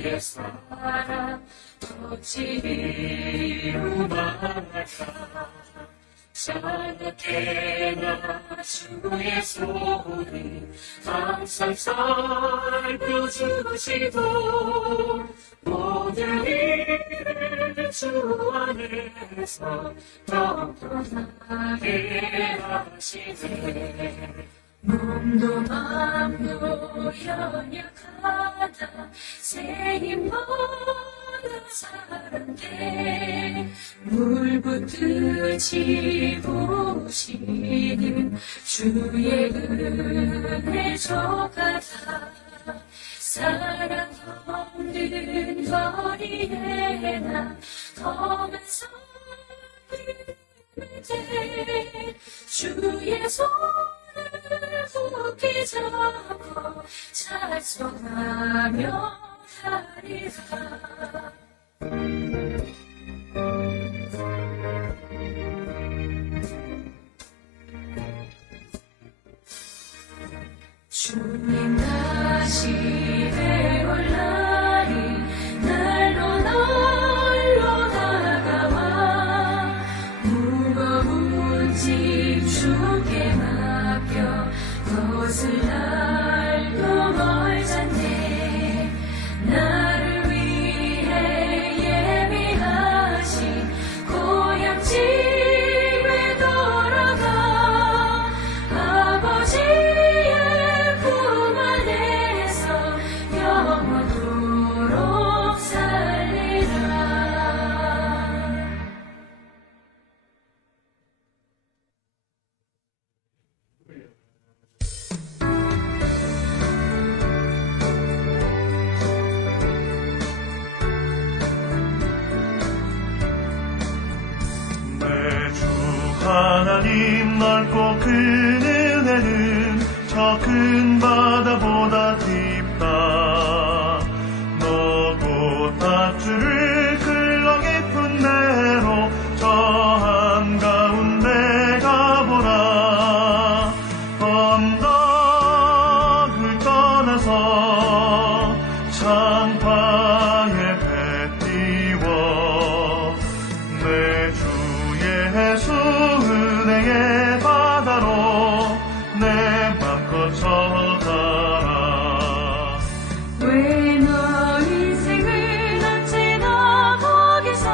주의 사랑 어찌 이루말까. 자나깨나 주의 소리 항상 살펴주시고 모든 일을 주 안에서 평안하게 하시네. 몸도 맘도 연약하다 새 힘보다 사랑돼 물붓듯 지부시는 주의 은혜 족하다. 사랑 없는 거리에 나 험한 섬을 주의 손을 굳게 잡고 찬송하며 하리라. 주님 다시 배울 날이 날로 다가와 무거운 짐 주께 맡겨 벗을 날도 멀잖네. 나를 위해 예비하신 고향집에 돌아가 아버지의 품 안에서 영원토록 살리라. 하나님 넓고 큰 은혜는 저 큰 바다보다 깊다. 너도 밧줄을 흘러 깊은 대로 저 한가운데 가보라. 언덕을 떠나서 창파에 배 띄워 내 주 예수 은혜의 바다로 내 맘 거쳐가라. 왜 너 인생을 언제나 거기서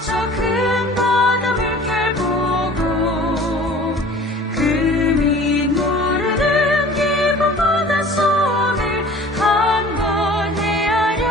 저 큰 바다 물결 보고 그 밑 모르는 깊은 바다 속을 한 번 헤아려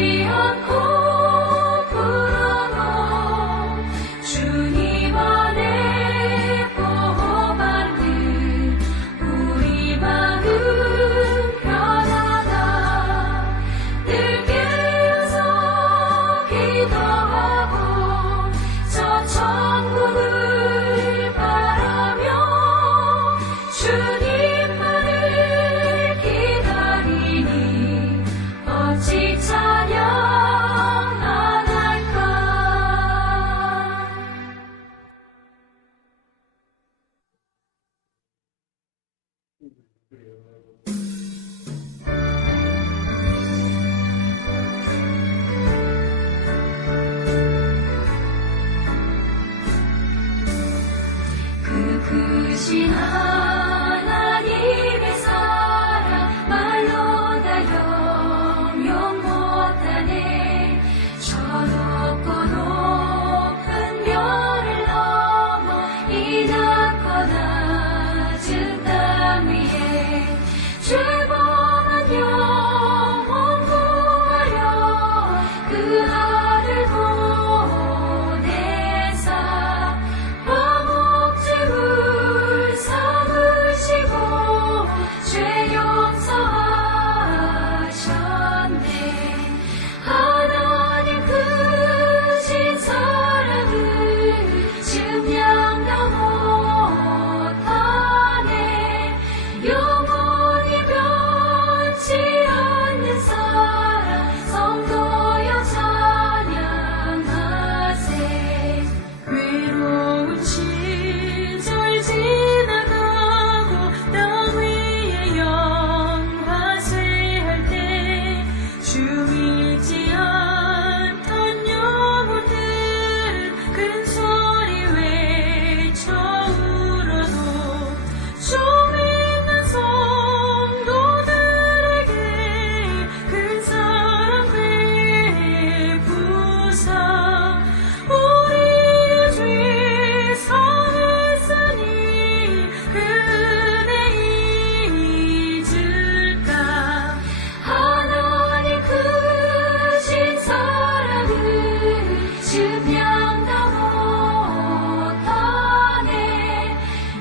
울지 않고 불어도 주님 안에 보호받는 우리 마음 편하다. 늘 깨어서 기도하고 저 천국을 바라며 주님만을 기다리니 어찌 찬양 안 할까. 그 크신 하나님의 사랑 말로 다 형용 못하네. 저 높고 높은 별을 넘어 이 낮고 낮은 땅 위에 죄범한 영혼 구하려 그 아들 보내사 화목제물 삼으시고 죄 용서하셨네. 하나님 크신 사랑을 증량다 못하네. 영원히 변치 않는 사랑 성도여 찬양하세. 외로운 시절 지나가고 땅 위에 영화쇠할 때 주 믿지 않던 영혼들은 큰 소리 외쳐 울어도 주 믿는 성도들에게 큰 사랑 베푸사 우리의 죄 사했으니 그 은혜 잊을까. 하나님 크신 사랑을 증량다 못하네.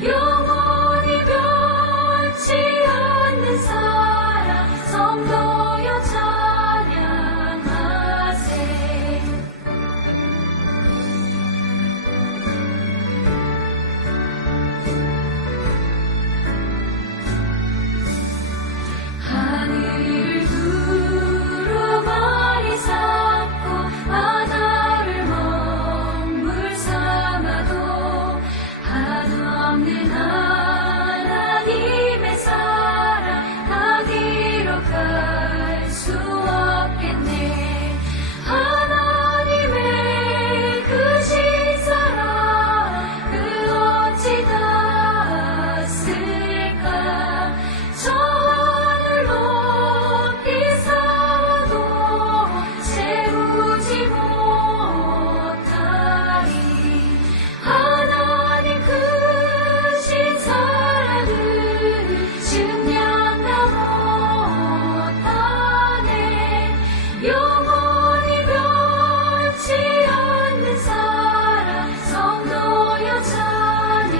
영원히 변치 않는 사랑 성도여 찬양하세. 하늘을 두루마리 삼고 바다를 먹물 삼아도 한없는 하나님의 사랑 다 기록할 수 없겠네. 하나님의 크신 사랑 그 어찌 닿았을까. 저 하늘 높이 쌓아도 채우지 못하리. 하나님 크신 사랑을 증량다 못하네. 영원히 변치 않는 사랑 성도여 찬양하세.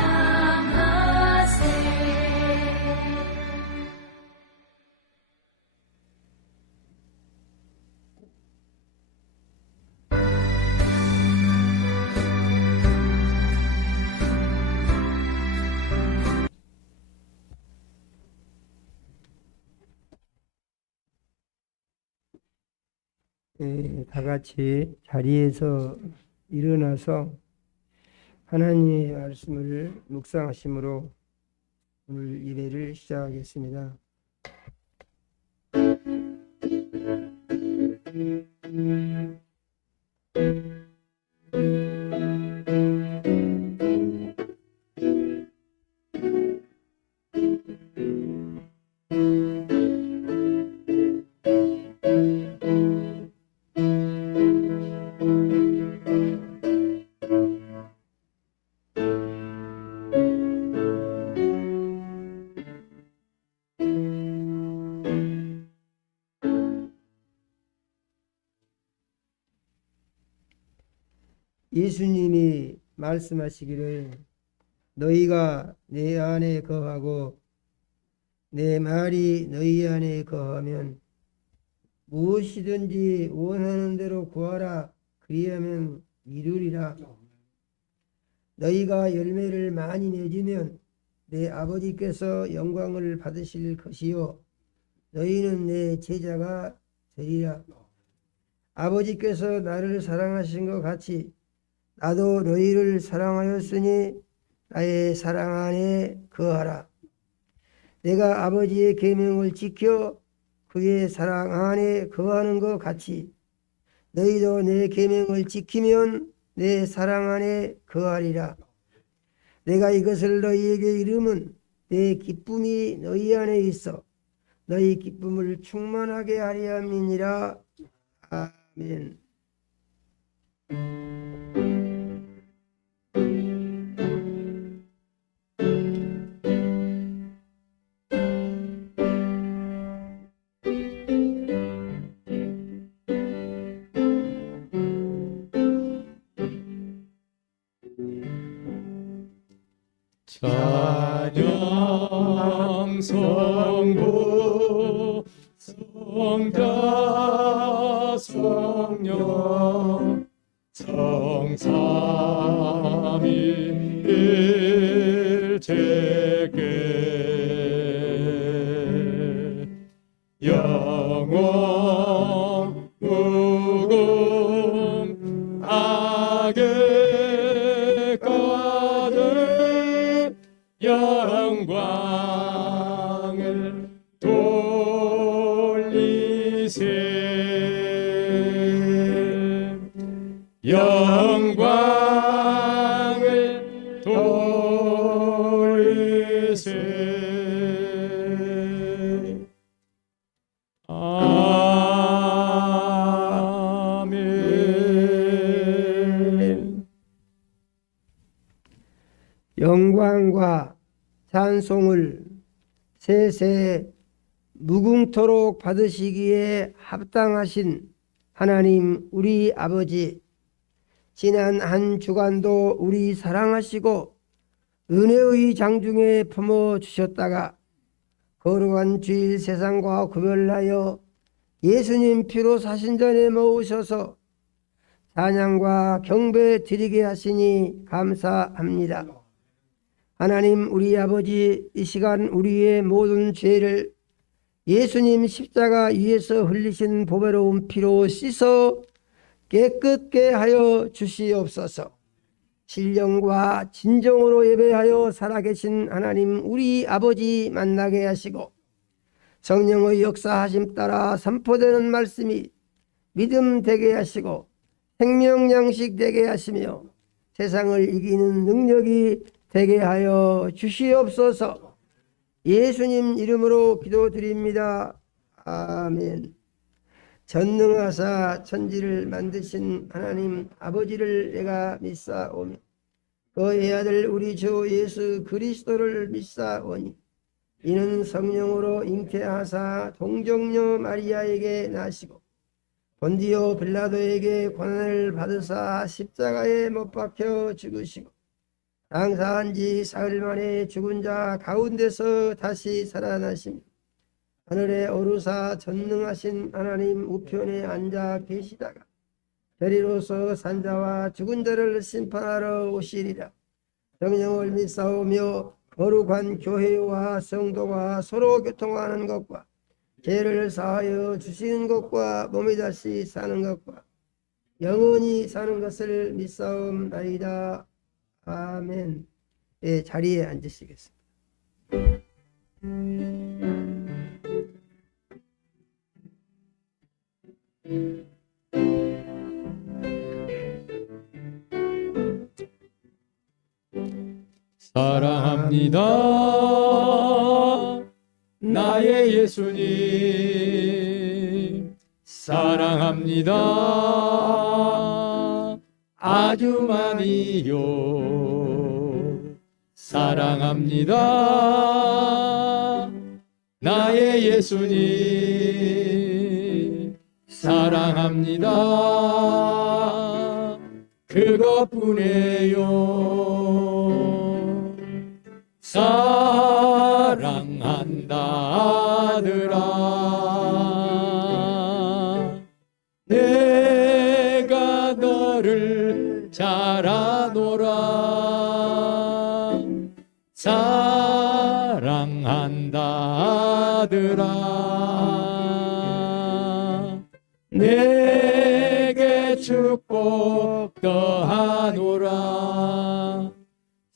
다 같이 자리에서 일어나서 하나님의 말씀을 묵상하심으로 오늘 예배를 시작하겠습니다. 예수님이 말씀하시기를 너희가 내 안에 거하고 내 말이 너희 안에 거하면 무엇이든지 원하는 대로 구하라 그리하면 이루리라. 너희가 열매를 많이 맺으면 내 아버지께서 영광을 받으실 것이요 너희는 내 제자가 되리라. 아버지께서 나를 사랑하신 것 같이 나도 너희를 사랑하였으니 나의 사랑 안에 거하라. 내가 아버지의 계명을 지켜 그의 사랑 안에 거하는 것 같이 너희도 내 계명을 지키면 내 사랑 안에 거하리라. 내가 이것을 너희에게 이름은 내 기쁨이 너희 안에 있어 너희 기쁨을 충만하게 하려 함이니라. 아멘. 찬양 성부 성자 성령 성삼위일체께 영원 무궁 악에까지 영광을 돌리세 영광을 돌리세. 아멘. 영광과 찬송을 세세 무궁토록 받으시기에 합당하신 하나님 우리 아버지, 지난 한 주간도 우리 사랑하시고 은혜의 장중에 품어 주셨다가 거룩한 주일 세상과 구별하여 예수님 피로 사신전에 모으셔서 찬양과 경배 드리게 하시니 감사합니다. 하나님 우리 아버지, 이 시간 우리의 모든 죄를 예수님 십자가 위에서 흘리신 보배로운 피로 씻어 깨끗게 하여 주시옵소서. 신령과 진정으로 예배하여 살아계신 하나님 우리 아버지 만나게 하시고 성령의 역사하심 따라 선포되는 말씀이 믿음 되게 하시고 생명 양식 되게 하시며 세상을 이기는 능력이 되게 하여 주시옵소서. 예수님 이름으로 기도드립니다. 아멘. 전능하사 천지를 만드신 하나님 아버지를 내가 믿사오며 그의 아들 우리 주 예수 그리스도를 믿사오니 이는 성령으로 잉태하사 동정녀 마리아에게 나시고 본디오 빌라도에게 고난을 받으사 십자가에 못 박혀 죽으시고 장사한 지 사흘 만에 죽은 자 가운데서 다시 살아나시며 하늘에 오르사 전능하신 하나님 우편에 앉아 계시다가 저리로서 산자와 죽은 자를 심판하러 오시리라. 성령을 믿사오며 거룩한 교회와 성도가 서로 교통하는 것과 죄를 사하여 주시는 것과 몸이 다시 사는 것과 영원히 사는 것을 믿사옵나이다. 아멘. 네, 자리에 앉으시겠습니다. 사랑합니다 나의 예수님, 사랑합니다 아주 많이요. 사랑합니다 나의 예수님, 사랑합니다 그것뿐이에요. 사랑한다 아들아, 내가 너를 잘 아노라. 사랑한다 아들아, 내게 축복 더하노라.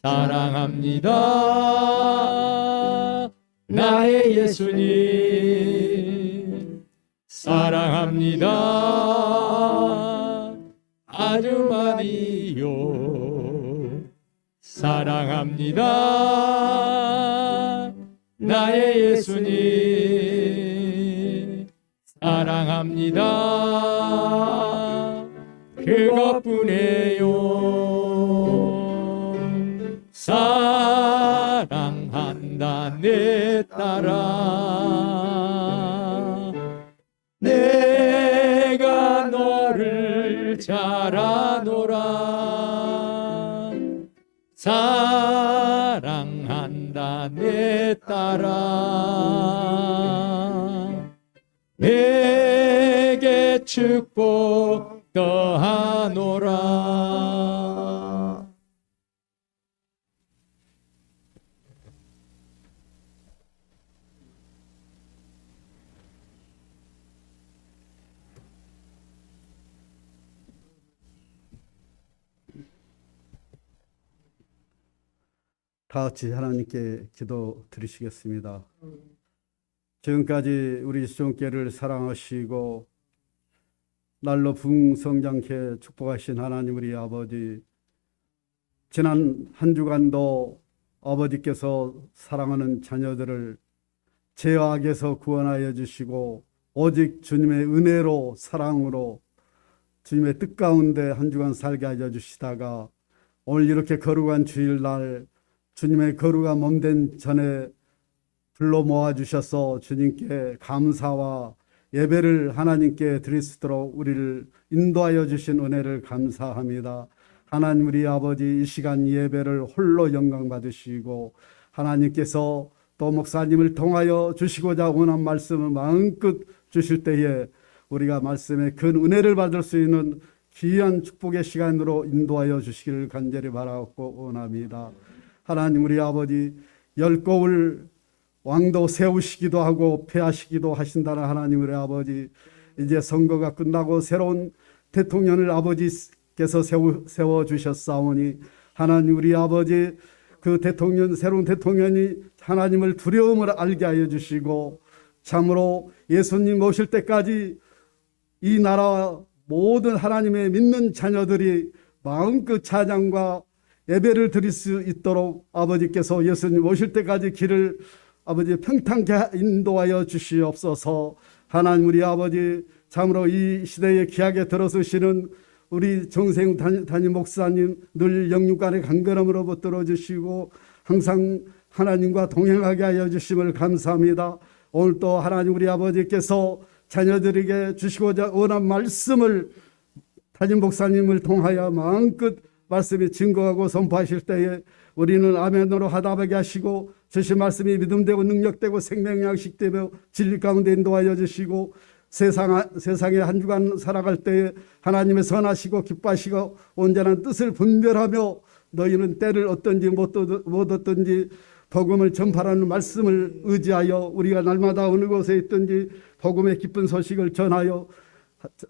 사랑합니다 나의 예수님, 사랑합니다 아주 많이요. 사랑합니다 나의 예수님, 사랑합니다 그것뿐이에요. 사랑한다 내 딸아, 내가 너를 잘 아노라. 사랑한다 내 딸아, 내게 축복 더하노라. 다 같이 하나님께 기도 드리시겠습니다. 지금까지 우리 시종교를 사랑하시고 날로 풍성장케 축복하신 하나님 우리 아버지, 지난 한 주간도 아버지께서 사랑하는 자녀들을 죄와 악에서 구원하여 주시고 오직 주님의 은혜로 사랑으로 주님의 뜻 가운데 한 주간 살게 하여 주시다가 오늘 이렇게 거룩한 주일날 주님의 거룩한 몸된 전에 불러 모아주셔서 주님께 감사와 예배를 하나님께 드릴 수 있도록 우리를 인도하여 주신 은혜를 감사합니다. 하나님 우리 아버지, 이 시간 예배를 홀로 영광 받으시고 하나님께서 또 목사님을 통하여 주시고자 원한 말씀을 마음껏 주실 때에 우리가 말씀의 큰 은혜를 받을 수 있는 귀한 축복의 시간으로 인도하여 주시기를 간절히 바라고 원합니다. 하나님 우리 아버지, 열고울 왕도 세우시기도 하고 폐하시기도 하신다는 하나님 우리 아버지, 이제 선거가 끝나고 새로운 대통령을 아버지께서 세워주셨사오니 하나님 우리 아버지, 그 대통령, 새로운 대통령이 하나님을 두려움을 알게 하여 주시고 참으로 예수님 오실 때까지 이 나라 모든 하나님의 믿는 자녀들이 마음껏 찬양과 예배를 드릴 수 있도록 아버지께서 예수님 오실 때까지 길을 아버지 평탄케 인도하여 주시옵소서. 하나님 우리 아버지, 참으로 이 시대에 귀하게 들어서시는 우리 정생 담임 목사님 늘 영육간의 간걸음으로 붙들어 주시고 항상 하나님과 동행하게 하여 주심을 감사합니다. 오늘 또 하나님 우리 아버지께서 자녀들에게 주시고자 원한 말씀을 담임 목사님을 통하여 마음껏 말씀이 증거하고 선포하실 때에 우리는 아멘으로 하답하게 하시고 주신 말씀이 믿음되고 능력되고 생명의 양식되며 진리 가운데 인도하여 주시고 세상에 한 주간 살아갈 때에 하나님의 선하시고 기뻐하시고 온전한 뜻을 분별하며 너희는 때를 어떤지 못 어떤지 복음을 전파하는 말씀을 의지하여 우리가 날마다 어느 곳에 있든지 복음의 기쁜 소식을 전하여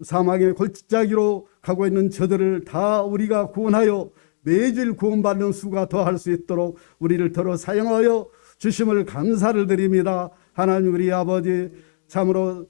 사망의 골짜기로 가고 있는 저들을 다 우리가 구원하여 매일 구원받는 수가 더할 수 있도록 우리를 더러 사용하여 주심을 감사를 드립니다. 하나님 우리 아버지, 참으로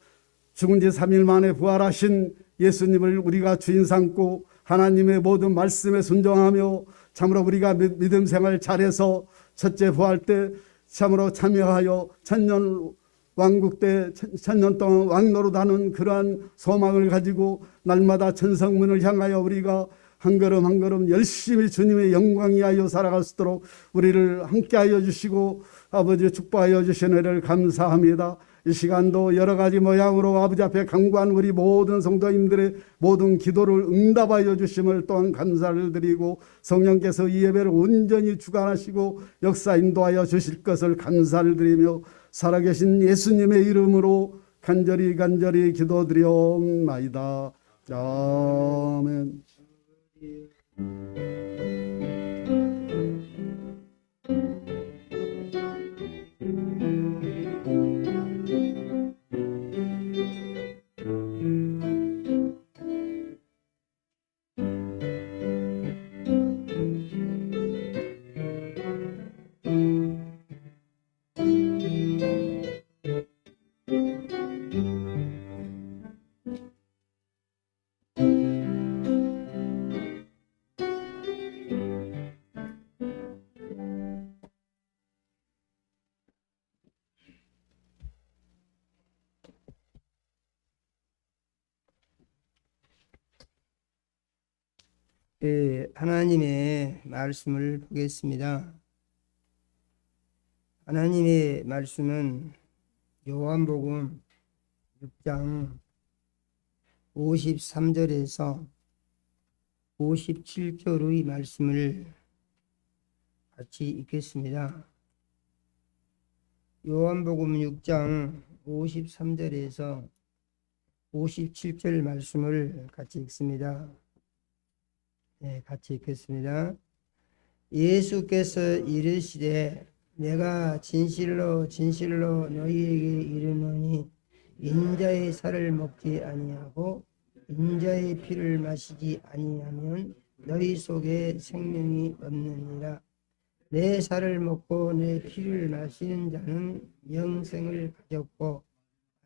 죽은 지 3일 만에 부활하신 예수님을 우리가 주인 삼고 하나님의 모든 말씀에 순종하며 참으로 우리가 믿음 생활 잘해서 첫째 부활 때 참으로 참여하여 천년 왕국 때 천년 동안 왕노릇하는 그러한 소망을 가지고 날마다 천성문을 향하여 우리가 한 걸음 한 걸음 열심히 주님의 영광이 하여 살아갈 수 있도록 우리를 함께하여 주시고 아버지 축복하여 주신 은혜를 감사합니다. 이 시간도 여러 가지 모양으로 아버지 앞에 간구한 우리 모든 성도님들의 모든 기도를 응답하여 주심을 또한 감사를 드리고, 성령께서 이 예배를 온전히 주관하시고 역사 인도하여 주실 것을 감사를 드리며, 살아계신 예수님의 이름으로 간절히 기도드리옵나이다. 아멘. 하나님의 말씀을 보겠습니다. 하나님의 말씀은 요한복음 6장 53절에서 57절의 말씀을 같이 읽겠습니다. 요한복음 6장 53절에서 57절 말씀을 같이 읽습니다. 네, 같이 읽겠습니다. 예수께서 이르시되 내가 진실로 진실로 너희에게 이르노니 인자의 살을 먹지 아니하고 인자의 피를 마시지 아니하면 너희 속에 생명이 없느니라. 내 살을 먹고 내 피를 마시는 자는 영생을 가졌고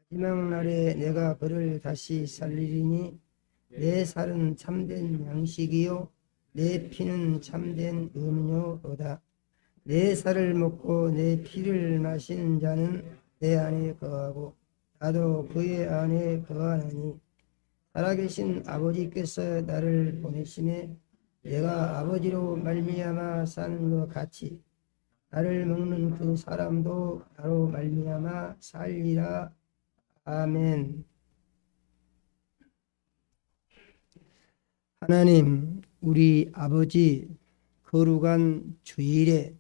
마지막 날에 내가 그를 다시 살리리니 내 살은 참된 양식이요 내 피는 참된 음료로다. 내 살을 먹고 내 피를 마시는 자는 내 안에 거하고 나도 그의 안에 거하나니 살아계신 아버지께서 나를 보내심에 내가 아버지로 말미암아 사는 것 같이 나를 먹는 그 사람도 나로 말미암아 살리라. 아멘. 하나님, 우리 아버지, 거룩한 주일에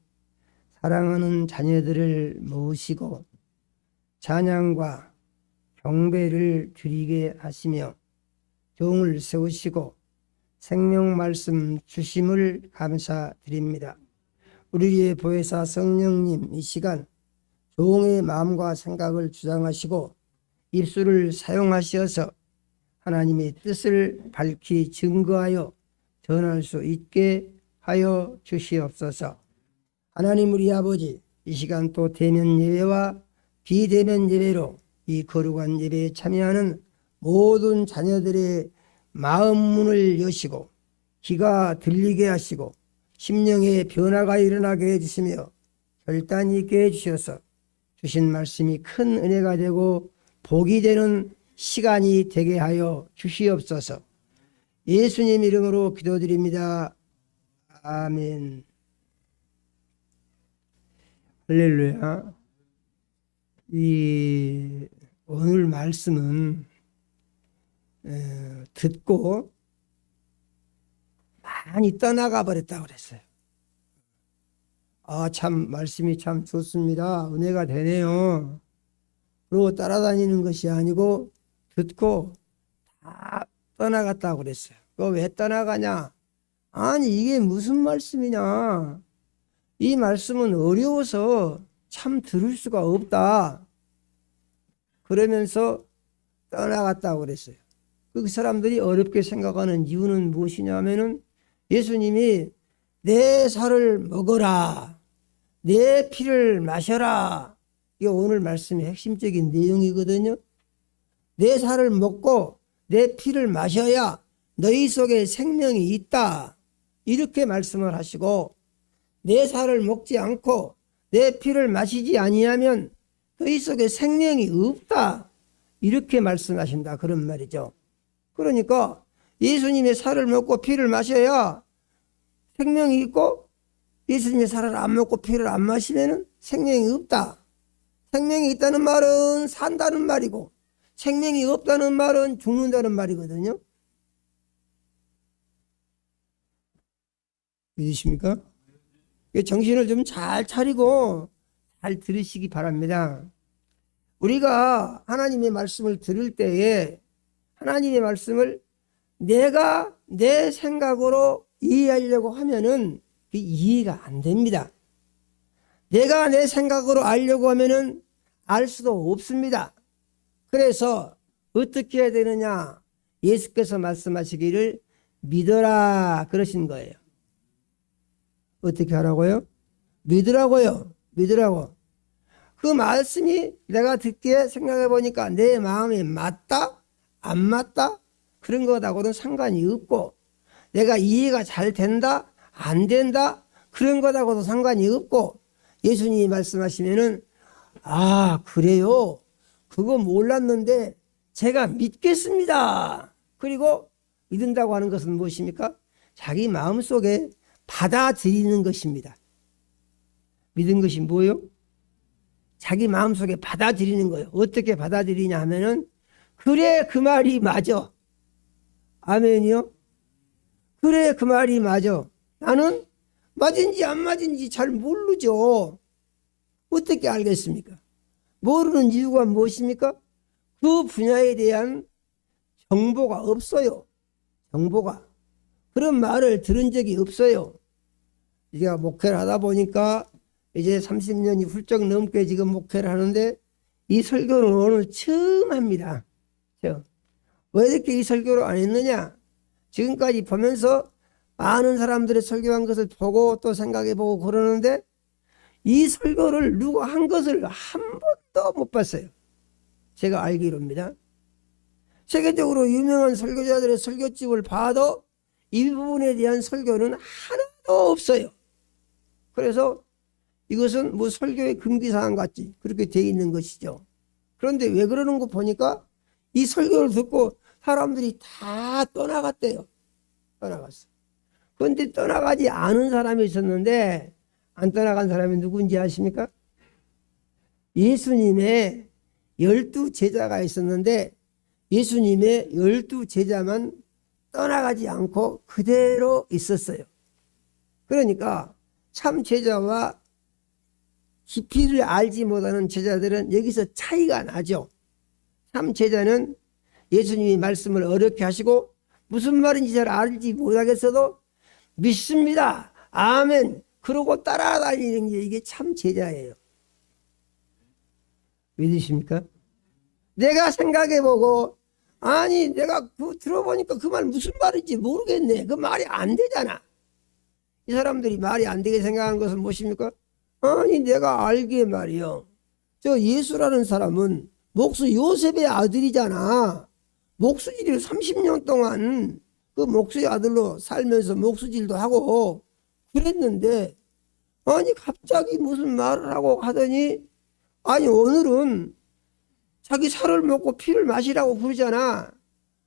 사랑하는 자녀들을 모으시고 찬양과 경배를 드리게 하시며 종을 세우시고 생명 말씀 주심을 감사드립니다. 우리의 보혜사 성령님, 이 시간 종의 마음과 생각을 주장하시고 입술을 사용하셔서 하나님의 뜻을 밝히 증거하여 전할 수 있게 하여 주시옵소서. 하나님 우리 아버지, 이 시간 또 대면 예배와 비대면 예배로 이 거룩한 예배에 참여하는 모든 자녀들의 마음 문을 여시고 귀가 들리게 하시고 심령의 변화가 일어나게 해주시며 결단이 있게 해주셔서 주신 말씀이 큰 은혜가 되고 복이 되는 시간이 되게 하여 주시옵소서. 예수님 이름으로 기도드립니다. 아멘. 할렐루야. 이 오늘 말씀은 듣고 많이 떠나가 버렸다고 그랬어요. 참 말씀이 참 좋습니다. 은혜가 되네요. 그리고 따라다니는 것이 아니고 듣고 다 떠나갔다고 그랬어요. 그거 왜 떠나가냐? 아니 이게 무슨 말씀이냐? 이 말씀은 어려워서 참 들을 수가 없다. 그러면서 떠나갔다고 그랬어요. 그 사람들이 어렵게 생각하는 이유는 무엇이냐면은 예수님이 내 살을 먹어라, 내 피를 마셔라. 이게 오늘 말씀의 핵심적인 내용이거든요. 내 살을 먹고 내 피를 마셔야 너희 속에 생명이 있다. 이렇게 말씀을 하시고 내 살을 먹지 않고 내 피를 마시지 아니하면 너희 속에 생명이 없다. 이렇게 말씀하신다. 그런 말이죠. 그러니까 예수님의 살을 먹고 피를 마셔야 생명이 있고 예수님의 살을 안 먹고 피를 안 마시면 생명이 없다. 생명이 있다는 말은 산다는 말이고 생명이 없다는 말은 죽는다는 말이거든요. 믿으십니까? 정신을 좀 잘 차리고 잘 들으시기 바랍니다. 우리가 하나님의 말씀을 들을 때에 하나님의 말씀을 내가 내 생각으로 이해하려고 하면은 그 이해가 안 됩니다. 내가 내 생각으로 알려고 하면은 알 수도 없습니다. 그래서 어떻게 해야 되느냐? 예수께서 말씀하시기를 믿어라 그러신 거예요. 어떻게 하라고요? 믿으라고요. 믿으라고. 그 말씀이 내가 듣기에 생각해 보니까 내 마음에 맞다? 안 맞다? 그런 거하고는 상관이 없고 내가 이해가 잘 된다? 안 된다? 그런 거하고도 상관이 없고 예수님이 말씀하시면은 아 그래요? 그거 몰랐는데 제가 믿겠습니다. 그리고 믿는다고 하는 것은 무엇입니까? 자기 마음속에 받아들이는 것입니다. 믿은 것이 뭐예요? 자기 마음속에 받아들이는 거예요. 어떻게 받아들이냐 하면은 그래 그 말이 맞아. 아멘이요? 그래 그 말이 맞아. 나는 맞은지 안 맞은지 잘 모르죠. 어떻게 알겠습니까? 모르는 이유가 무엇입니까? 그 분야에 대한 정보가 없어요. 정보가. 그런 말을 들은 적이 없어요. 제가 목회를 하다 보니까 이제 30년이 훌쩍 넘게 지금 목회를 하는데 이 설교는 오늘 처음 합니다. 왜 이렇게 이 설교를 안 했느냐? 지금까지 보면서 많은 사람들의 설교한 것을 보고 또 생각해보고 그러는데 이 설교를 누가 한 것을 한 번도 못 봤어요. 제가 알기로입니다. 세계적으로 유명한 설교자들의 설교집을 봐도 이 부분에 대한 설교는 하나도 없어요. 그래서 이것은 뭐 설교의 금기사항 같이 그렇게 돼 있는 것이죠. 그런데 왜 그러는 거 보니까 이 설교를 듣고 사람들이 다 떠나갔대요. 떠나갔어. 그런데 떠나가지 않은 사람이 있었는데 안 떠나간 사람이 누군지 아십니까? 예수님의 12 제자가 있었는데 예수님의 12 제자만 떠나가지 않고 그대로 있었어요. 그러니까 참 제자와 깊이를 알지 못하는 제자들은 여기서 차이가 나죠. 참 제자는 예수님이 말씀을 어렵게 하시고 무슨 말인지 잘 알지 못하겠어도 믿습니다. 아멘. 그러고 따라다니는 게 이게 참 제자예요. 믿으십니까? 내가 생각해보고 아니 내가 들어보니까 그 말 무슨 말인지 모르겠네. 그 말이 안 되잖아. 이 사람들이 말이 안 되게 생각한 것은 무엇입니까? 아니 내가 알기에 말이요. 저 예수라는 사람은 목수 요셉의 아들이잖아. 목수질을 30년 동안 그 목수의 아들로 살면서 목수질도 하고 그랬는데 아니 갑자기 무슨 말을 하고 하더니 아니 오늘은 자기 살을 먹고 피를 마시라고 그러잖아.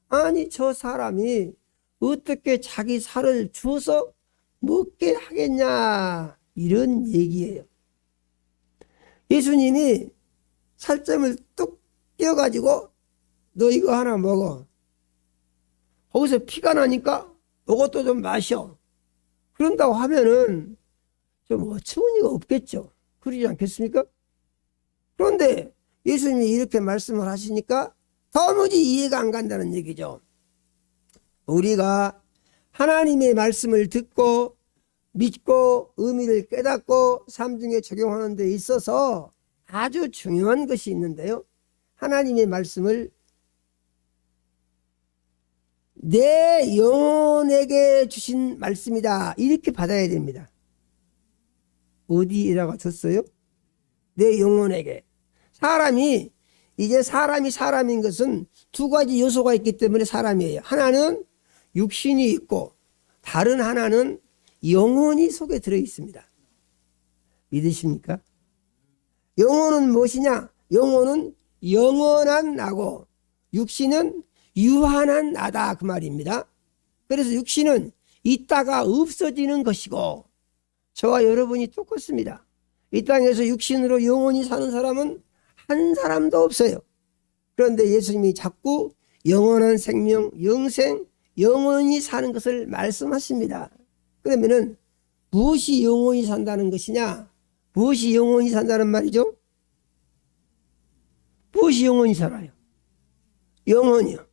아니 저 사람이 어떻게 자기 살을 주어서 먹게 하겠냐 이런 얘기예요. 예수님이 살점을 뚝 떼어가지고 너 이거 하나 먹어. 거기서 피가 나니까 이것도 좀 마셔. 그런다고 하면은 좀 어처구니가 없겠죠. 그러지 않겠습니까? 그런데 예수님이 이렇게 말씀을 하시니까 도무지 이해가 안 간다는 얘기죠. 우리가 하나님의 말씀을 듣고 믿고 의미를 깨닫고 삶 중에 적용하는 데 있어서 아주 중요한 것이 있는데요. 하나님의 말씀을 내 영혼에게 주신 말씀이다. 이렇게 받아야 됩니다. 어디에다가 줬어요? 내 영혼에게. 사람이 이제 사람이 사람인 것은 두 가지 요소가 있기 때문에 사람이에요. 하나는 육신이 있고 다른 하나는 영혼이 속에 들어 있습니다. 믿으십니까? 영혼은 무엇이냐? 영혼은 영원한 나고 육신은 유한한 나다 그 말입니다. 그래서 육신은 있다가 없어지는 것이고 저와 여러분이 똑같습니다. 이 땅에서 육신으로 영원히 사는 사람은 한 사람도 없어요. 그런데 예수님이 자꾸 영원한 생명, 영생, 영원히 사는 것을 말씀하십니다. 그러면은 무엇이 영원히 산다는 것이냐? 무엇이 영원히 산다는 말이죠? 무엇이 영원히 살아요? 영원이요.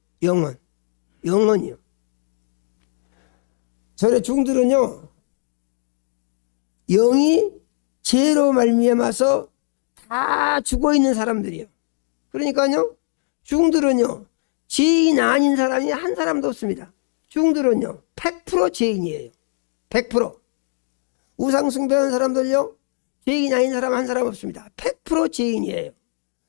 영원이요. 전에 중들은요, 영이 죄로 말미암아서 다 죽어 있는 사람들이요. 그러니까요, 중들은요, 죄인 아닌 사람이 한 사람도 없습니다. 중들은요, 100% 죄인이에요. 100%. 우상 숭배하는 사람들요, 죄인 아닌 사람 한 사람 없습니다. 100% 죄인이에요.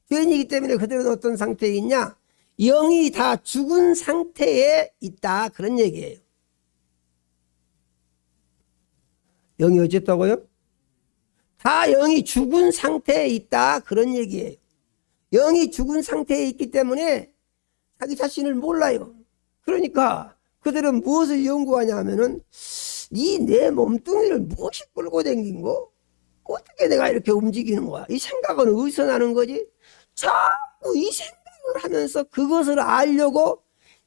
죄인이기 때문에 그들은 어떤 상태에 있냐? 영이 다 죽은 상태에 있다, 그런 얘기예요. 영이 어쨌다고요? 다 영이 죽은 상태에 있다, 그런 얘기예요. 영이 죽은 상태에 있기 때문에 자기 자신을 몰라요. 그러니까 그들은 무엇을 연구하냐 하면은 이 내 몸뚱이를 무엇이 끌고 다닌 거? 어떻게 내가 이렇게 움직이는 거야? 이 생각은 어디서 나는 거지? 자꾸 이 생각을 하면서 그것을 알려고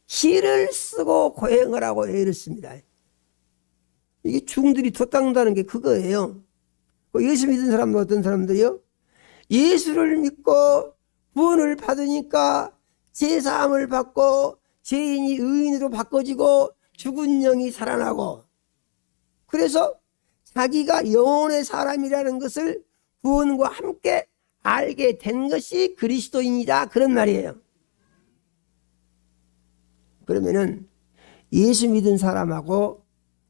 길을 쓰고 고행을 하고 애를 씁니다. 이게 중들이 덧닦는다는 게 그거예요. 예수 믿은 사람은 어떤 사람들이요? 예수를 믿고 구원을 받으니까 제사함을 받고 죄인이 의인으로 바꿔지고 죽은 영이 살아나고, 그래서 자기가 영혼의 사람이라는 것을 구원과 함께 알게 된 것이 그리스도인이다, 그런 말이에요. 그러면은 예수 믿은 사람하고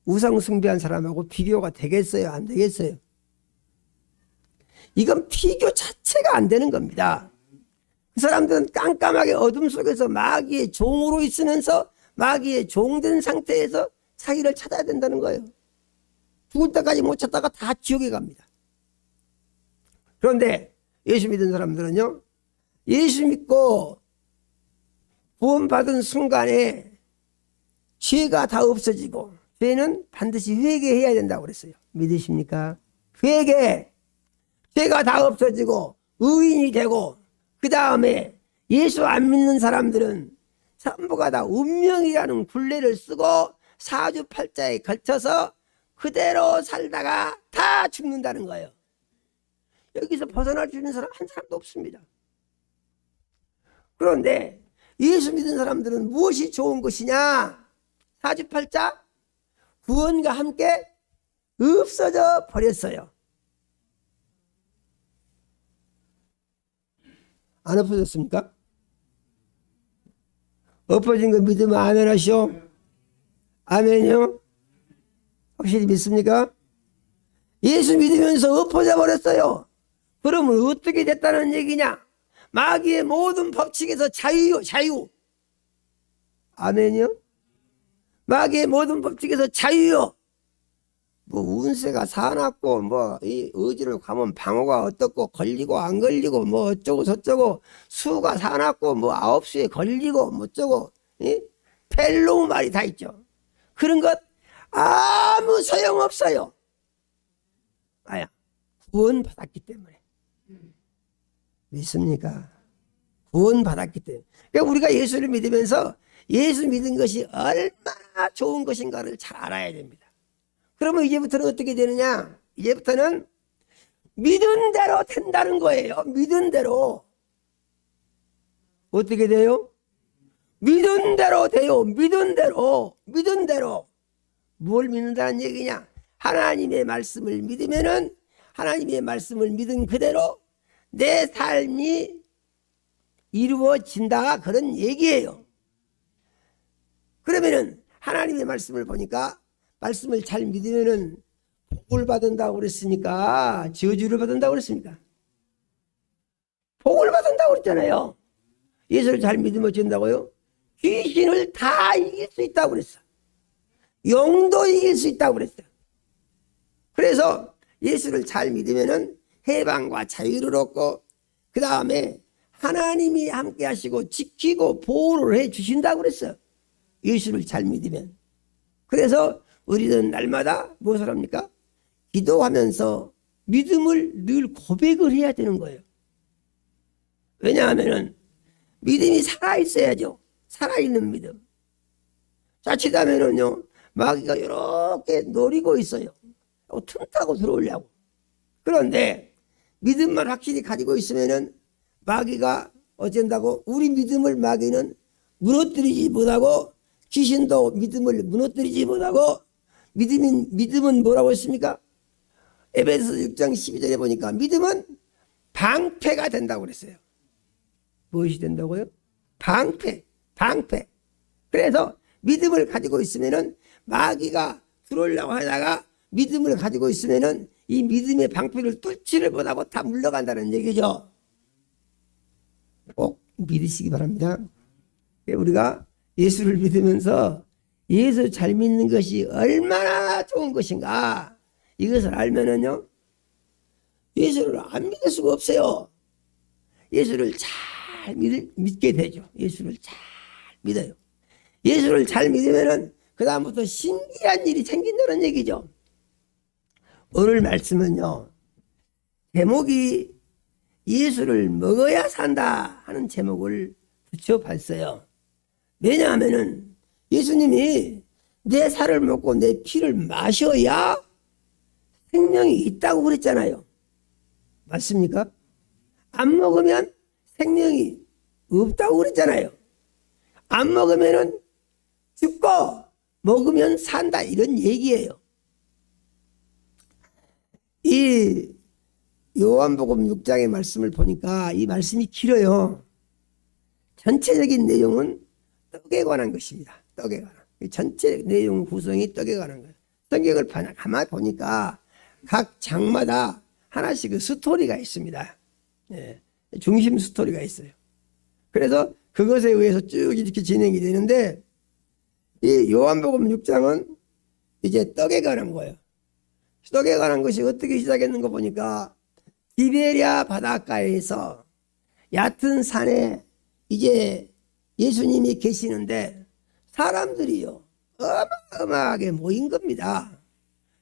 우상 숭배한 사람하고 비교가 되겠어요? 안 되겠어요? 이건 비교 자체가 안 되는 겁니다. 그 사람들은 깜깜하게 어둠 속에서 마귀의 종으로 있으면서 마귀의 종된 상태에서 자기를 찾아야 된다는 거예요. 죽을 때까지 못 찾다가 다 지옥에 갑니다. 그런데 예수 믿은 사람들은요, 예수 믿고 구원받은 순간에 죄가 다 없어지고, 죄는 반드시 회개해야 된다고 그랬어요. 믿으십니까? 회개. 죄가 다 없어지고 의인이 되고, 그 다음에 예수 안 믿는 사람들은 전부가 다 운명이라는 굴레를 쓰고 사주팔자에 걸쳐서 그대로 살다가 다 죽는다는 거예요. 여기서 벗어날 수 있는 사람 한 사람도 없습니다. 그런데 예수 믿은 사람들은 무엇이 좋은 것이냐? 사주팔자 구원과 함께 없어져 버렸어요. 안 엎어졌습니까? 엎어진 거 믿으면 아멘 하시오. 아멘이요? 확실히 믿습니까? 예수 믿으면서 엎어져 버렸어요. 그러면 어떻게 됐다는 얘기냐? 마귀의 모든 법칙에서 자유요, 자유. 아멘이요? 마귀의 모든 법칙에서 자유요. 뭐 운세가 사납고 뭐 이 어디를 가면 방어가 어떻고 걸리고 안 걸리고 뭐 어쩌고 저쩌고 수가 사납고 뭐 9시에 걸리고 뭐 어쩌고 펠로우 말이 다 있죠. 그런 것 아무 소용없어요. 아야, 구원 받았기 때문에. 믿습니까? 구원 받았기 때문에. 그러니까 우리가 예수를 믿으면서 예수 믿은 것이 얼마나 좋은 것인가를 잘 알아야 됩니다. 그러면 이제부터는 어떻게 되느냐? 이제부터는 믿은 대로 된다는 거예요. 믿은 대로. 어떻게 돼요? 믿은 대로 돼요. 믿은 대로. 믿은 대로. 뭘 믿는다는 얘기냐? 하나님의 말씀을 믿으면은 하나님의 말씀을 믿은 그대로 내 삶이 이루어진다, 그런 얘기예요. 그러면은 하나님의 말씀을 보니까 말씀을 잘 믿으면은 복을 받는다고 그랬으니까 저주를 받는다고 그랬습니까? 복을 받는다고 그랬잖아요. 예수를 잘 믿으면 어쩐다고요? 귀신을 다 이길 수 있다고 그랬어. 영도 이길 수 있다고 그랬어요. 그래서 예수를 잘 믿으면은 해방과 자유를 얻고, 그 다음에 하나님이 함께 하시고 지키고 보호를 해 주신다고 그랬어요. 예수를 잘 믿으면. 그래서 우리는 날마다 무엇을 합니까? 기도하면서 믿음을 늘 고백을 해야 되는 거예요. 왜냐하면은 믿음이 살아있어야죠. 살아있는 믿음. 자칫하면은요, 마귀가 이렇게 노리고 있어요. 틈 타고 들어오려고. 그런데 믿음만 확실히 가지고 있으면은 마귀가 어쩐다고? 우리 믿음을 마귀는 무너뜨리지 못하고, 귀신도 믿음을 무너뜨리지 못하고, 믿음은 뭐라고 했습니까? 에베소서 6장 12절에 보니까 믿음은 방패가 된다고 그랬어요. 무엇이 된다고요? 방패. 그래서 믿음을 가지고 있으면은 마귀가 들어오려고 하다가 믿음을 가지고 있으면은 이 믿음의 방패를 뚫지를 못하고 다 물러간다는 얘기죠. 꼭 믿으시기 바랍니다. 우리가 예수를 믿으면서 예수 잘 믿는 것이 얼마나 좋은 것인가, 이것을 알면은요, 예수를 안 믿을 수가 없어요. 예수를 잘 믿게 되죠. 예수를 잘 믿어요. 예수를 잘 믿으면은 그 다음부터 신기한 일이 생긴다는 얘기죠. 오늘 말씀은요, 제목이 예수를 먹어야 산다 하는 제목을 붙여봤어요. 왜냐하면은 예수님이 내 살을 먹고 내 피를 마셔야 생명이 있다고 그랬잖아요. 맞습니까? 안 먹으면 생명이 없다고 그랬잖아요. 안 먹으면은 죽고 먹으면 산다, 이런 얘기예요. 이 요한복음 6장의 말씀을 보니까 이 말씀이 길어요. 전체적인 내용은 떡에 관한 것입니다. 떡에 관한. 전체 내용 구성이 떡에 관한 거예요. 성경을 가만히 보니까 각 장마다 하나씩 그 스토리가 있습니다. 예, 중심 스토리가 있어요. 그래서 그것에 의해서 쭉 이렇게 진행이 되는데, 이 요한복음 6장은 이제 떡에 관한 거예요. 떡에 관한 것이 어떻게 시작했는가 보니까 디베랴 바닷가에서 얕은 산에 이제 예수님이 계시는데 사람들이요 어마어마하게 모인 겁니다.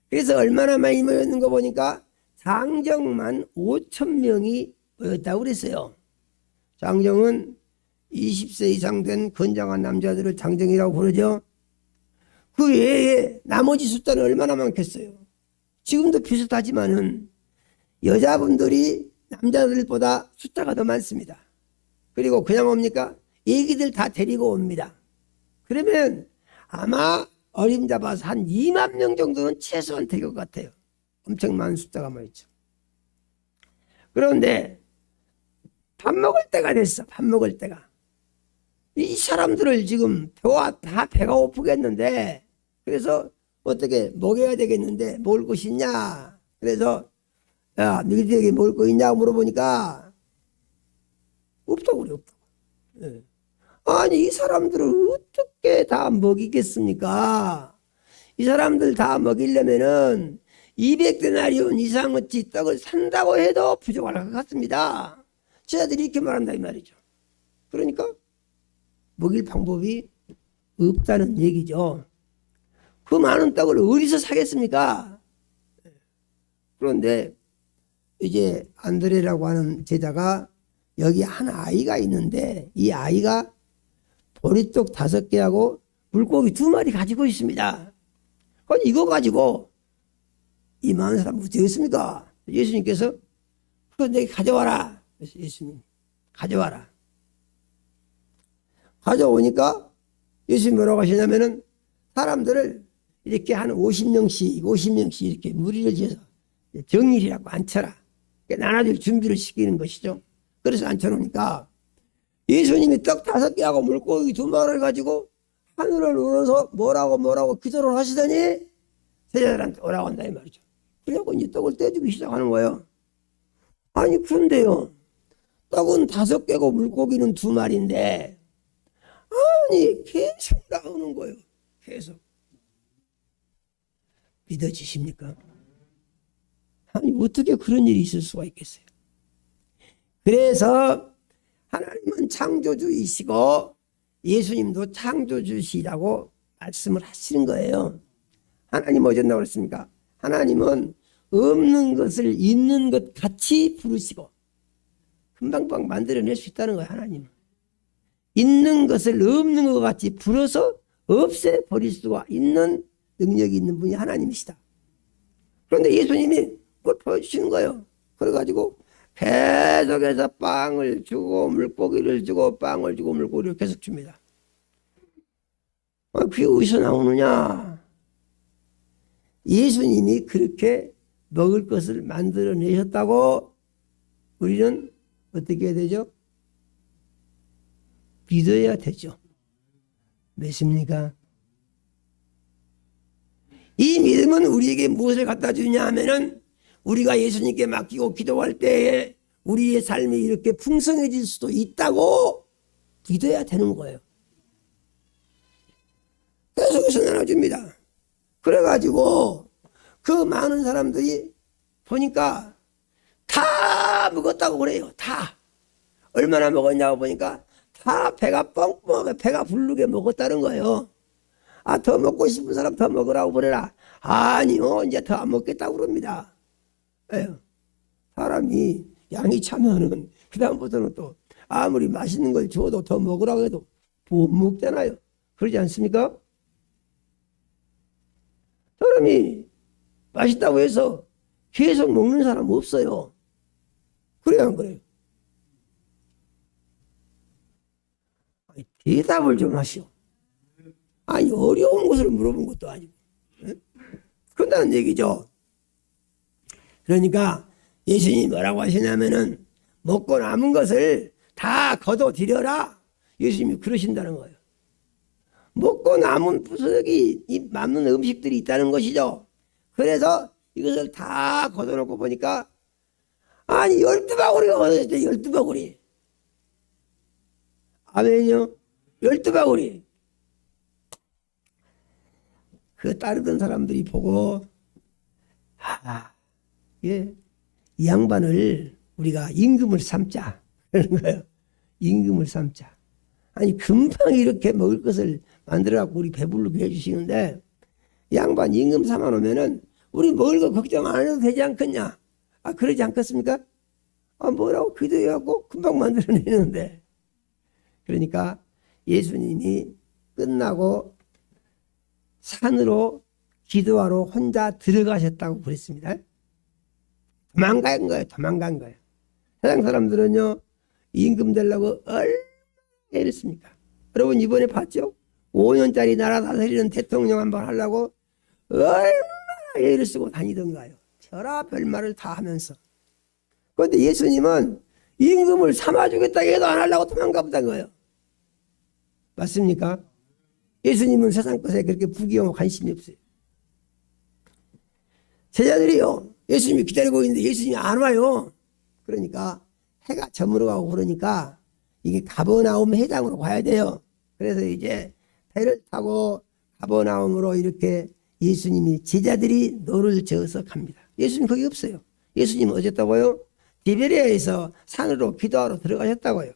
그래서 얼마나 많이 모였는 거 보니까 장정만 5,000명이 모였다고 그랬어요. 장정은 20세 이상 된 건장한 남자들을 장정이라고 부르죠. 그 외에 나머지 숫자는 얼마나 많겠어요. 지금도 비슷하지만은 여자분들이 남자들보다 숫자가 더 많습니다. 그리고 그냥 옵니까? 애기들 다 데리고 옵니다. 그러면 아마 어림잡아서 한 2만 명 정도는 최소한 될 것 같아요. 엄청 많은 숫자가 모였죠. 그런데 밥 먹을 때가 됐어. 밥 먹을 때가. 이 사람들을 지금 다 배가 고프겠는데, 그래서 어떻게 먹여야 되겠는데 먹을 것이 있냐. 그래서 야, 너희들에게 먹을 거 있냐고 물어보니까 없다고 그래. 없다고. 예. 아니, 이 사람들을 어떻게 다 먹이겠습니까? 이 사람들 다 먹이려면은 200데나리온 이상어치 떡을 산다고 해도 부족할 것 같습니다. 제자들이 이렇게 말한다 이 말이죠. 그러니까 먹일 방법이 없다는 얘기죠. 그 많은 떡을 어디서 사겠습니까? 그런데 이제 안드레라고 하는 제자가 여기 한 아이가 있는데, 이 아이가 보리떡 5개하고 물고기 2마리 가지고 있습니다. 그럼 이거 가지고 이 많은 사람 어떻게 했습니까? 예수님께서 그거 내게 가져와라. 그래서 예수님 가져와라. 가져오니까 예수님 뭐라고 하시냐면은 사람들을 이렇게 한 50명씩 이렇게 무리를 지어서 정일이라고 앉혀라. 나눠줄 준비를 시키는 것이죠. 그래서 앉혀놓으니까 예수님이 떡 5개하고 물고기 2마리를 가지고 하늘을 우러서 뭐라고 기도를 하시더니 제자들한테 오라고 한다 이 말이죠. 그래갖고 이제 떡을 떼주기 시작하는 거예요. 아니, 그런데요, 떡은 5개고 물고기는 2마리인데 아니 계속 나오는 거예요. 계속. 믿어지십니까? 아니, 어떻게 그런 일이 있을 수가 있겠어요? 그래서 하나님은 창조주이시고 예수님도 창조주시라고 말씀을 하시는 거예요. 하나님 어쩐다고 그랬습니까? 하나님은 없는 것을 있는 것 같이 부르시고 금방금방 만들어낼 수 있다는 거예요. 하나님은 있는 것을 없는 것 같이 불어서 없애버릴 수가 있는 능력이 있는 분이 하나님이시다. 그런데 예수님이 그걸 보여주시는 거예요. 그래가지고 계속해서 빵을 주고 물고기를 주고 빵을 주고 물고기를 계속 줍니다. 그게 어디서 나오느냐? 예수님이 그렇게 먹을 것을 만들어내셨다고 우리는 어떻게 해야 되죠? 믿어야 되죠. 믿습니까? 이 믿음은 우리에게 무엇을 갖다 주냐 하면은 우리가 예수님께 맡기고 기도할 때에 우리의 삶이 이렇게 풍성해질 수도 있다고 믿어야 되는 거예요. 계속해서 나눠줍니다. 그래가지고 그 많은 사람들이 보니까 다 먹었다고 그래요. 다. 얼마나 먹었냐고 보니까 다 배가 뻥뻥하게 배가 부르게 먹었다는 거예요. 아, 더 먹고 싶은 사람 더 먹으라고 그래라. 아니요, 이제 더 안 먹겠다고 그럽니다. 에휴, 사람이 양이 차면은 그 다음부터는 또 아무리 맛있는 걸 줘도 더 먹으라고 해도 못 먹잖아요. 그러지 않습니까? 사람이 맛있다고 해서 계속 먹는 사람 없어요. 그래요, 안 그래요? 아니, 대답을 좀 하시오. 아니, 어려운 것을 물어본 것도 아니고. 그런다는 얘기죠. 그러니까 예수님이 뭐라고 하시냐면은 먹고 남은 것을 다 거둬들여라. 예수님이 그러신다는 거예요. 먹고 남은 부스러기 남는 음식들이 있다는 것이죠. 그래서 이것을 다 걷어놓고 보니까 아니 12바구리가 얻어졌대. 12바구리. 아멘요. 12바구리. 그 따르던 사람들이 보고 예, 이 양반을 우리가 임금을 삼자 그러는 거예요. 임금을 삼자. 아니 금방 이렇게 먹을 것을 만들어갖고 우리 배부르게 해주시는데 양반 임금 삼아 놓으면은 우리 먹을 거 걱정 안 해도 되지 않겠냐? 아, 그러지 않겠습니까? 아, 뭐라고 기도해갖고 금방 만들어내는데. 그러니까 예수님이 끝나고 산으로 기도하러 혼자 들어가셨다고 그랬습니다. 도망간 거예요. 도망간 거예요. 세상 사람들은요, 임금 되려고 얼마나 애를 씁니까? 여러분 이번에 봤죠? 5년짜리 나라 다스리는 대통령 한번 하려고 얼마나 애를 쓰고 다니던가요. 별아 별말을 다 하면서. 그런데 예수님은 임금을 삼아주겠다 해도 안 하려고 도망가 보던 거예요. 맞습니까? 예수님은 세상 것에 그렇게 부귀영화 관심이 없어요. 제자들이요, 예수님이 기다리고 있는데 예수님이 안 와요. 그러니까 해가 저물어 가고 그러니까 이게 가버나움 해장으로 가야 돼요. 그래서 이제 배를 타고 가버나움으로 이렇게 예수님이 제자들이 노를 저어서 갑니다. 예수님 거기 없어요. 예수님 어쨌다고요? 디베리아에서 산으로 기도하러 들어가셨다고요.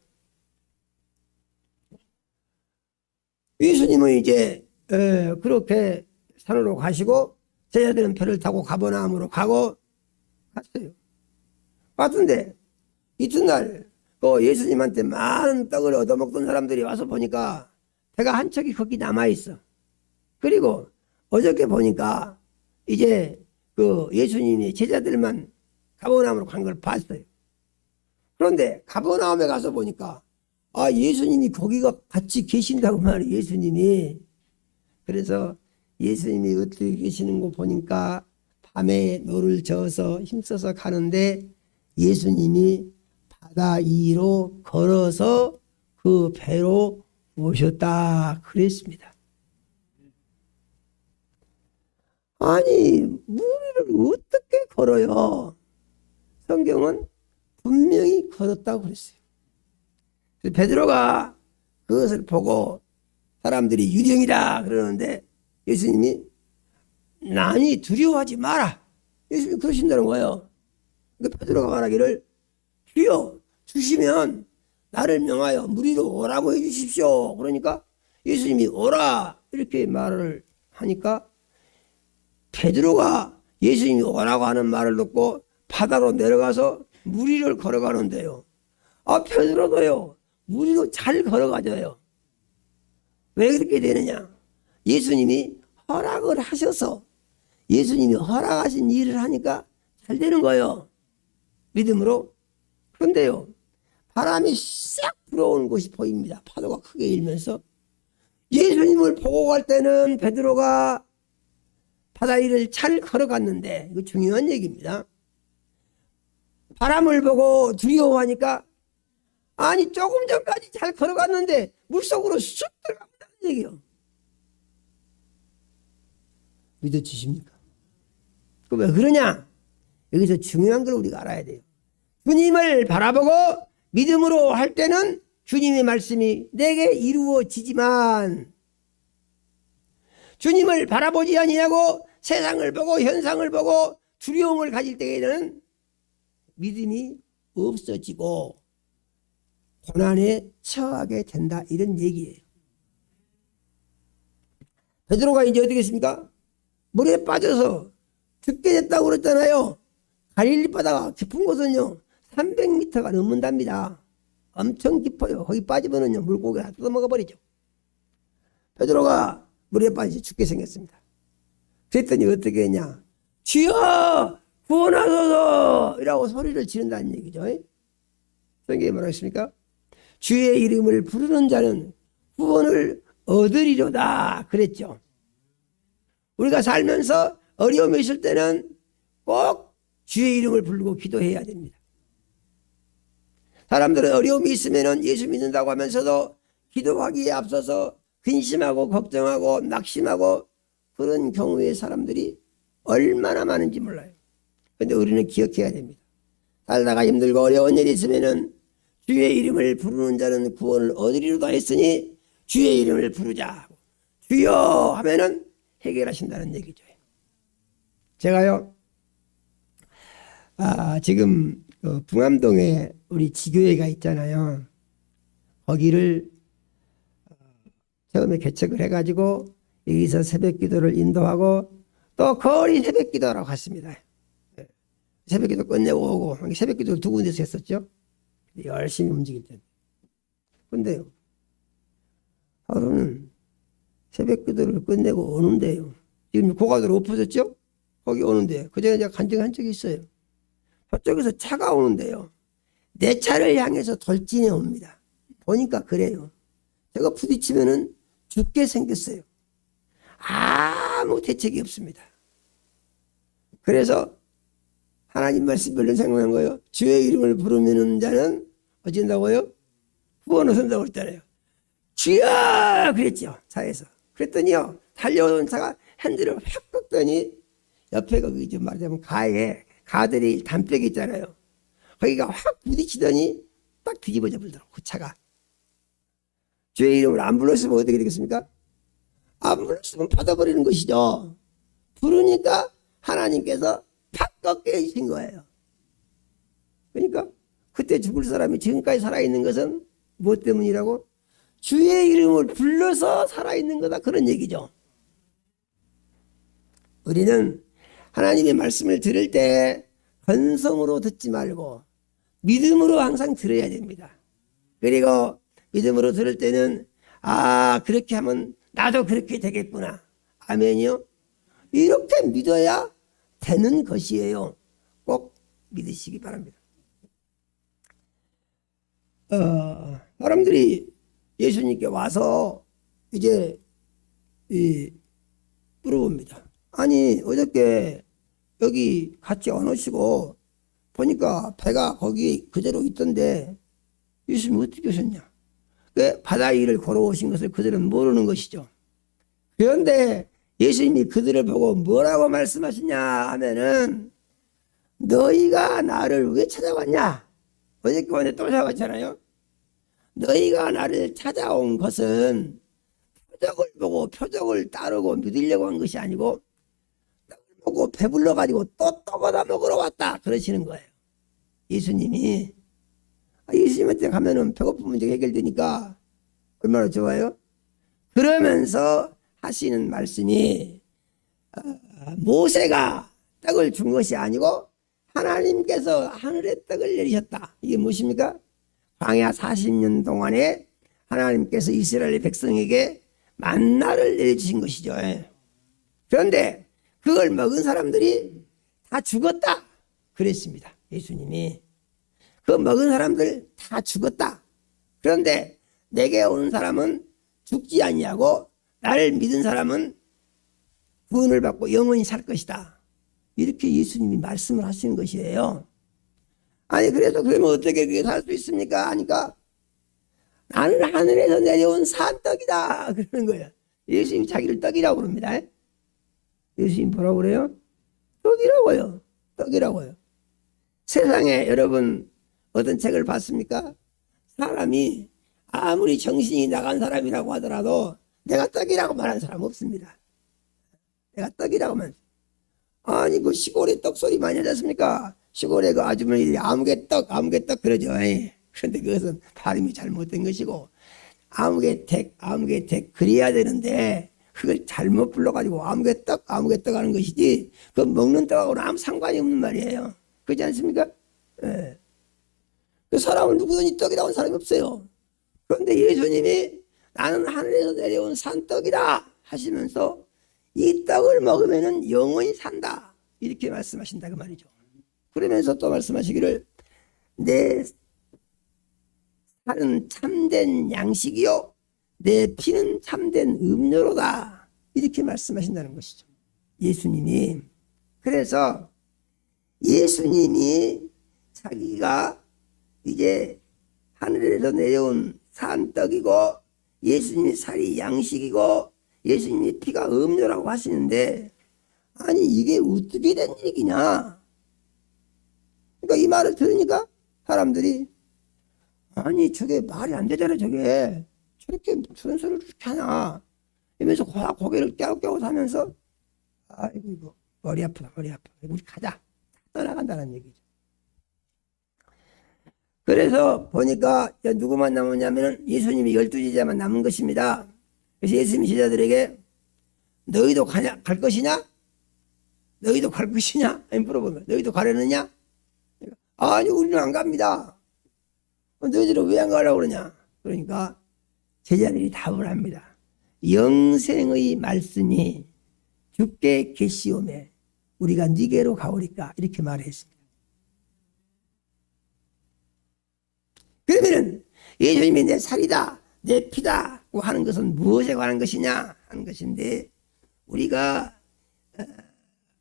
예수님은 이제 그렇게 산으로 가시고 제자들은 배를 타고 가버나움으로 가고 갔어요. 갔는데 이튿날 그 예수님한테 많은 떡을 얻어먹던 사람들이 와서 보니까 배가 한 척이 거기 남아있어. 그리고 어저께 보니까 이제 그 예수님이 제자들만 가버나움으로 간 걸 봤어요. 그런데 가버나움에 가서 보니까 아, 예수님이 거기가 같이 계신다고 말이에요. 예수님이. 그래서 예수님이 어떻게 계시는 거 보니까 밤에 노를 저어서 힘써서 가는데 예수님이 바다 위로 걸어서 그 배로 오셨다 그랬습니다. 아니 무리를 어떻게 걸어요? 성경은 분명히 걸었다고 그랬어요. 베드로가 그것을 보고 사람들이 유령이다 그러는데 예수님이 나니 두려워하지 마라. 예수님이 그러신다는 거예요. 그러니까 베드로가 말하기를 주여 주시면 나를 명하여 무리로 오라고 해주십시오. 그러니까 예수님이 오라 이렇게 말을 하니까 베드로가 예수님이 오라고 하는 말을 듣고 바다로 내려가서 무리를 걸어가는데요. 베드로도요 무리로 잘 걸어가져요. 왜 그렇게 되느냐? 예수님이 허락을 하셔서 예수님이 허락하신 일을 하니까 잘 되는 거예요. 믿음으로. 그런데요 바람이 싹 불어오는 곳이 보입니다. 파도가 크게 일면서 예수님을 보고 갈 때는 베드로가 바다 위를 잘 걸어갔는데 이거 중요한 얘기입니다. 바람을 보고 두려워하니까 아니 조금 전까지 잘 걸어갔는데 물속으로 쑥 들어간다는 얘기요. 믿어지십니까? 그 왜 그러냐? 여기서 중요한 걸 우리가 알아야 돼요. 주님을 바라보고 믿음으로 할 때는 주님의 말씀이 내게 이루어지지만 주님을 바라보지 아니하고 세상을 보고 현상을 보고 두려움을 가질 때에는 믿음이 없어지고 고난에 처하게 된다 이런 얘기예요. 베드로가 이제 어떻게 했습니까? 물에 빠져서 죽게 됐다고 그랬잖아요. 갈릴리 바다가 깊은 곳은요 300m가 넘는답니다. 엄청 깊어요. 거기 빠지면은요 물고기가 뜯어먹어 버리죠. 베드로가 물에 빠져 죽게 생겼습니다. 그랬더니 어떻게 했냐? 주여 구원하소서 이라고 소리를 지른다는 얘기죠. 성경에 뭐라고 했습니까? 주의 이름을 부르는 자는 구원을 얻으리로다 그랬죠. 우리가 살면서 어려움이 있을 때는 꼭 주의 이름을 부르고 기도해야 됩니다. 사람들은 어려움이 있으면 예수 믿는다고 하면서도 기도하기에 앞서서 근심하고 걱정하고 낙심하고 그런 경우의 사람들이 얼마나 많은지 몰라요. 그런데 우리는 기억해야 됩니다. 살다가 힘들고 어려운 일이 있으면 주의 이름을 부르는 자는 구원을 얻으리로다 했으니 주의 이름을 부르자. 주여 하면은 해결하신다는 얘기죠. 제가요 지금 풍암동에 우리 지교회가 있잖아요. 거기를 처음에 개척을 해가지고 여기서 새벽기도를 인도하고 또 거리 새벽기도라고 갔습니다. 새벽기도 끝내고 오고 새벽기도를 두 군데서 했었죠. 열심히 움직일 때. 근데요 하루는 새벽기도를 끝내고 오는데요. 지금 고가도로 엎어졌죠? 거기 오는데 그전에 제가 간증한 적이 있어요. 저쪽에서 차가 오는데요. 내 차를 향해서 돌진해 옵니다. 보니까 그래요. 제가 부딪히면은 죽게 생겼어요. 아무 대책이 없습니다. 그래서 하나님 말씀 별로 생각한 거예요. 주의 이름을 부르는 자는 어쩐다고요? 구원 얻는다고 했잖아요. 주여 그랬죠. 차에서. 그랬더니요 달려오는 차가 핸들을 확 꺾더니 옆에 거기 좀 말하자면 가들이 담벼기 있잖아요. 거기가 확 부딪히더니 딱 뒤집어져 버리더라고 그 차가. 주의 이름을 안 불렀으면 어떻게 되겠습니까? 안 불렀으면 받아버리는 것이죠. 부르니까 하나님께서 팍 꺾게 해주신 거예요. 그러니까 그때 죽을 사람이 지금까지 살아있는 것은 무엇 때문이라고? 주의 이름을 불러서 살아있는 거다 그런 얘기죠. 우리는 하나님의 말씀을 들을 때 건성으로 듣지 말고 믿음으로 항상 들어야 됩니다. 그리고 믿음으로 들을 때는 그렇게 하면 나도 그렇게 되겠구나. 아멘이요. 이렇게 믿어야 되는 것이에요. 꼭 믿으시기 바랍니다. 사람들이 예수님께 와서 이제 물어봅니다. 아니 어저께 여기 같이 안 오시고 보니까 배가 거기 그대로 있던데 예수님 어떻게 오셨냐? 그 바다 위를 걸어오신 것을 그들은 모르는 것이죠. 그런데 예수님이 그들을 보고 뭐라고 말씀하시냐 하면은 너희가 나를 왜 찾아왔냐? 어저께 오늘 또 찾아왔잖아요. 너희가 나를 찾아온 것은 표적을 보고 표적을 따르고 믿으려고 한 것이 아니고 떡을 보고 배불러 가지고 또 떡 얻어 먹으러 왔다 그러시는 거예요. 예수님이 예수님한테 가면은 배고픈 문제가 해결되니까 얼마나 좋아요. 그러면서 하시는 말씀이 모세가 떡을 준 것이 아니고 하나님께서 하늘에 떡을 내리셨다. 이게 무엇입니까? 광야 40년 동안에 하나님께서 이스라엘 백성에게 만나를 내려주신 것이죠. 예. 그런데 그걸 먹은 사람들이 다 죽었다 그랬습니다. 예수님이 그 먹은 사람들 다 죽었다. 그런데 내게 오는 사람은 죽지 아니하고 나를 믿은 사람은 구원을 받고 영원히 살 것이다. 이렇게 예수님이 말씀을 하시는 것이에요. 아니 그래서 그러면 어떻게 그게 살 수 있습니까? 하니까 나는 하늘에서 내려온 산떡이다 그러는 거예요. 예수님이 자기를 떡이라고 그럽니다. 예수님 뭐라고 그래요? 떡이라고요. 떡이라고요. 세상에 여러분 어떤 책을 봤습니까? 사람이 아무리 정신이 나간 사람이라고 하더라도 내가 떡이라고 말하는 사람 없습니다. 내가 떡이라고만. 아니 그 시골에 떡 소리 많이 하셨습니까? 시골에 그 아주머니들이 아무개떡 그러죠. 그런데 그것은 발음이 잘못된 것이고 아무개택 그래야 되는데 그걸 잘못 불러가지고 아무개떡 하는 것이지 그 먹는 떡하고는 아무 상관이 없는 말이에요. 그렇지 않습니까? 예. 그 사람은 누구든지 떡이라고 하는 사람이 없어요. 그런데 예수님이 나는 하늘에서 내려온 산떡이다 하시면서 이 떡을 먹으면 영원히 산다 이렇게 말씀하신다 그 말이죠. 그러면서 또 말씀하시기를 내 살은 참된 양식이요 내 피는 참된 음료로다 이렇게 말씀하신다는 것이죠. 예수님이. 그래서 예수님이 자기가 이제 하늘에서 내려온 산떡이고 예수님의 살이 양식이고 예수님의 피가 음료라고 하시는데 아니 이게 어떻게 된 얘기냐. 그러니까 이 말을 들으니까 사람들이 아니 저게 말이 안 되잖아 저게 저렇게 저런 소리를 그렇게 하나 이러면서 고개를 깨우깨우 하면서 아이고 이거 머리 아프다 우리 가자 떠나간다는 얘기죠. 그래서 보니까 누구만 남았냐면 예수님이 12제자만 남은 것입니다. 그래서 예수님이 제자들에게 너희도 갈 것이냐? 너희도 갈 것이냐? 물어보면 너희도 가려느냐? 아니 우리는 안 갑니다. 너희들은 왜 안 가려고 그러냐? 그러니까 제자들이 답을 합니다. 영생의 말씀이 주께 계시오매 우리가 네게로 가오리까 이렇게 말했습니다. 그러면은 예수님이 내 살이다 내 피다고 하는 것은 무엇에 관한 것이냐 하는 것인데 우리가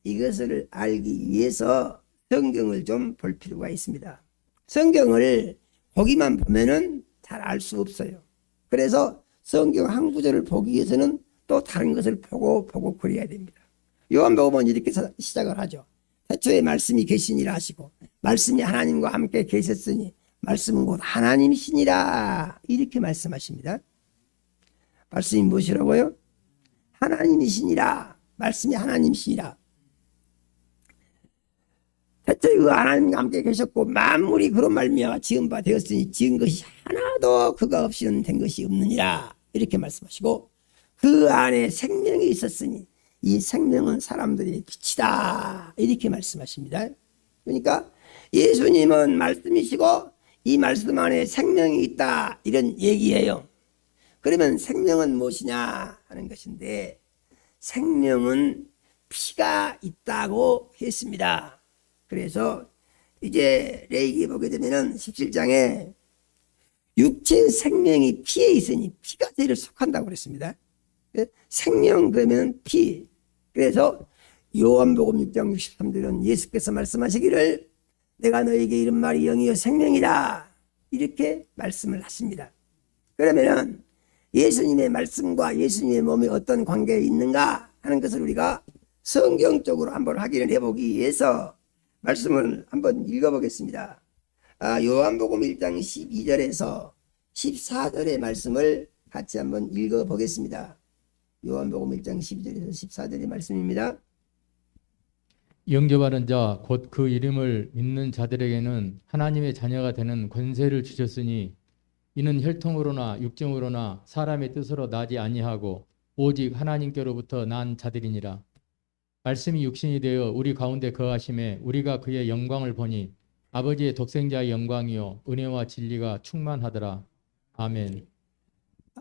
이것을 알기 위해서 성경을 좀 볼 필요가 있습니다. 성경을 보기만 보면은 잘 알 수 없어요. 그래서 성경 한 구절을 보기 위해서는 또 다른 것을 보고 그래야 됩니다. 요한복음은 이렇게 시작을 하죠. 태초에 말씀이 계시니라 하시고 말씀이 하나님과 함께 계셨으니 말씀은 곧 하나님이시니라 이렇게 말씀하십니다. 말씀이 무엇이라고요? 하나님이시니라. 말씀이 하나님이시니라. 태초에 그 하나님과 함께 계셨고 만물이 그로 말미암아 지은 바 되었으니 지은 것이 하나도 그가 없이는 된 것이 없느니라 이렇게 말씀하시고 그 안에 생명이 있었으니 이 생명은 사람들의 빛이다 이렇게 말씀하십니다. 그러니까 예수님은 말씀이시고 이 말씀 안에 생명이 있다 이런 얘기예요. 그러면 생명은 무엇이냐 하는 것인데 생명은 피가 있다고 했습니다. 그래서 이제 레위기 보게 되면은 17장에 육체의 생명이 피에 있으니 피가 제일 속한다고 그랬습니다. 생명 그러면 피. 그래서 요한복음 6장 63절은 예수께서 말씀하시기를 내가 너에게 이른 말이 영이요 생명이다 이렇게 말씀을 하십니다. 그러면은 예수님의 말씀과 예수님의 몸이 어떤 관계에 있는가 하는 것을 우리가 성경적으로 한번 확인을 해보기 위해서 말씀을 한번 읽어보겠습니다. 요한복음 1장 12절에서 14절의 말씀을 같이 한번 읽어보겠습니다. 요한복음 1장 12절에서 14절의 말씀입니다. 영접하는 자 곧 그 이름을 믿는 자들에게는 하나님의 자녀가 되는 권세를 주셨으니 이는 혈통으로나 육정으로나 사람의 뜻으로 나지 아니하고 오직 하나님께로부터 난 자들이니라. 말씀이 육신이 되어 우리 가운데 거하심에 우리가 그의 영광을 보니 아버지의 독생자의 영광이요 은혜와 진리가 충만하더라. 아멘.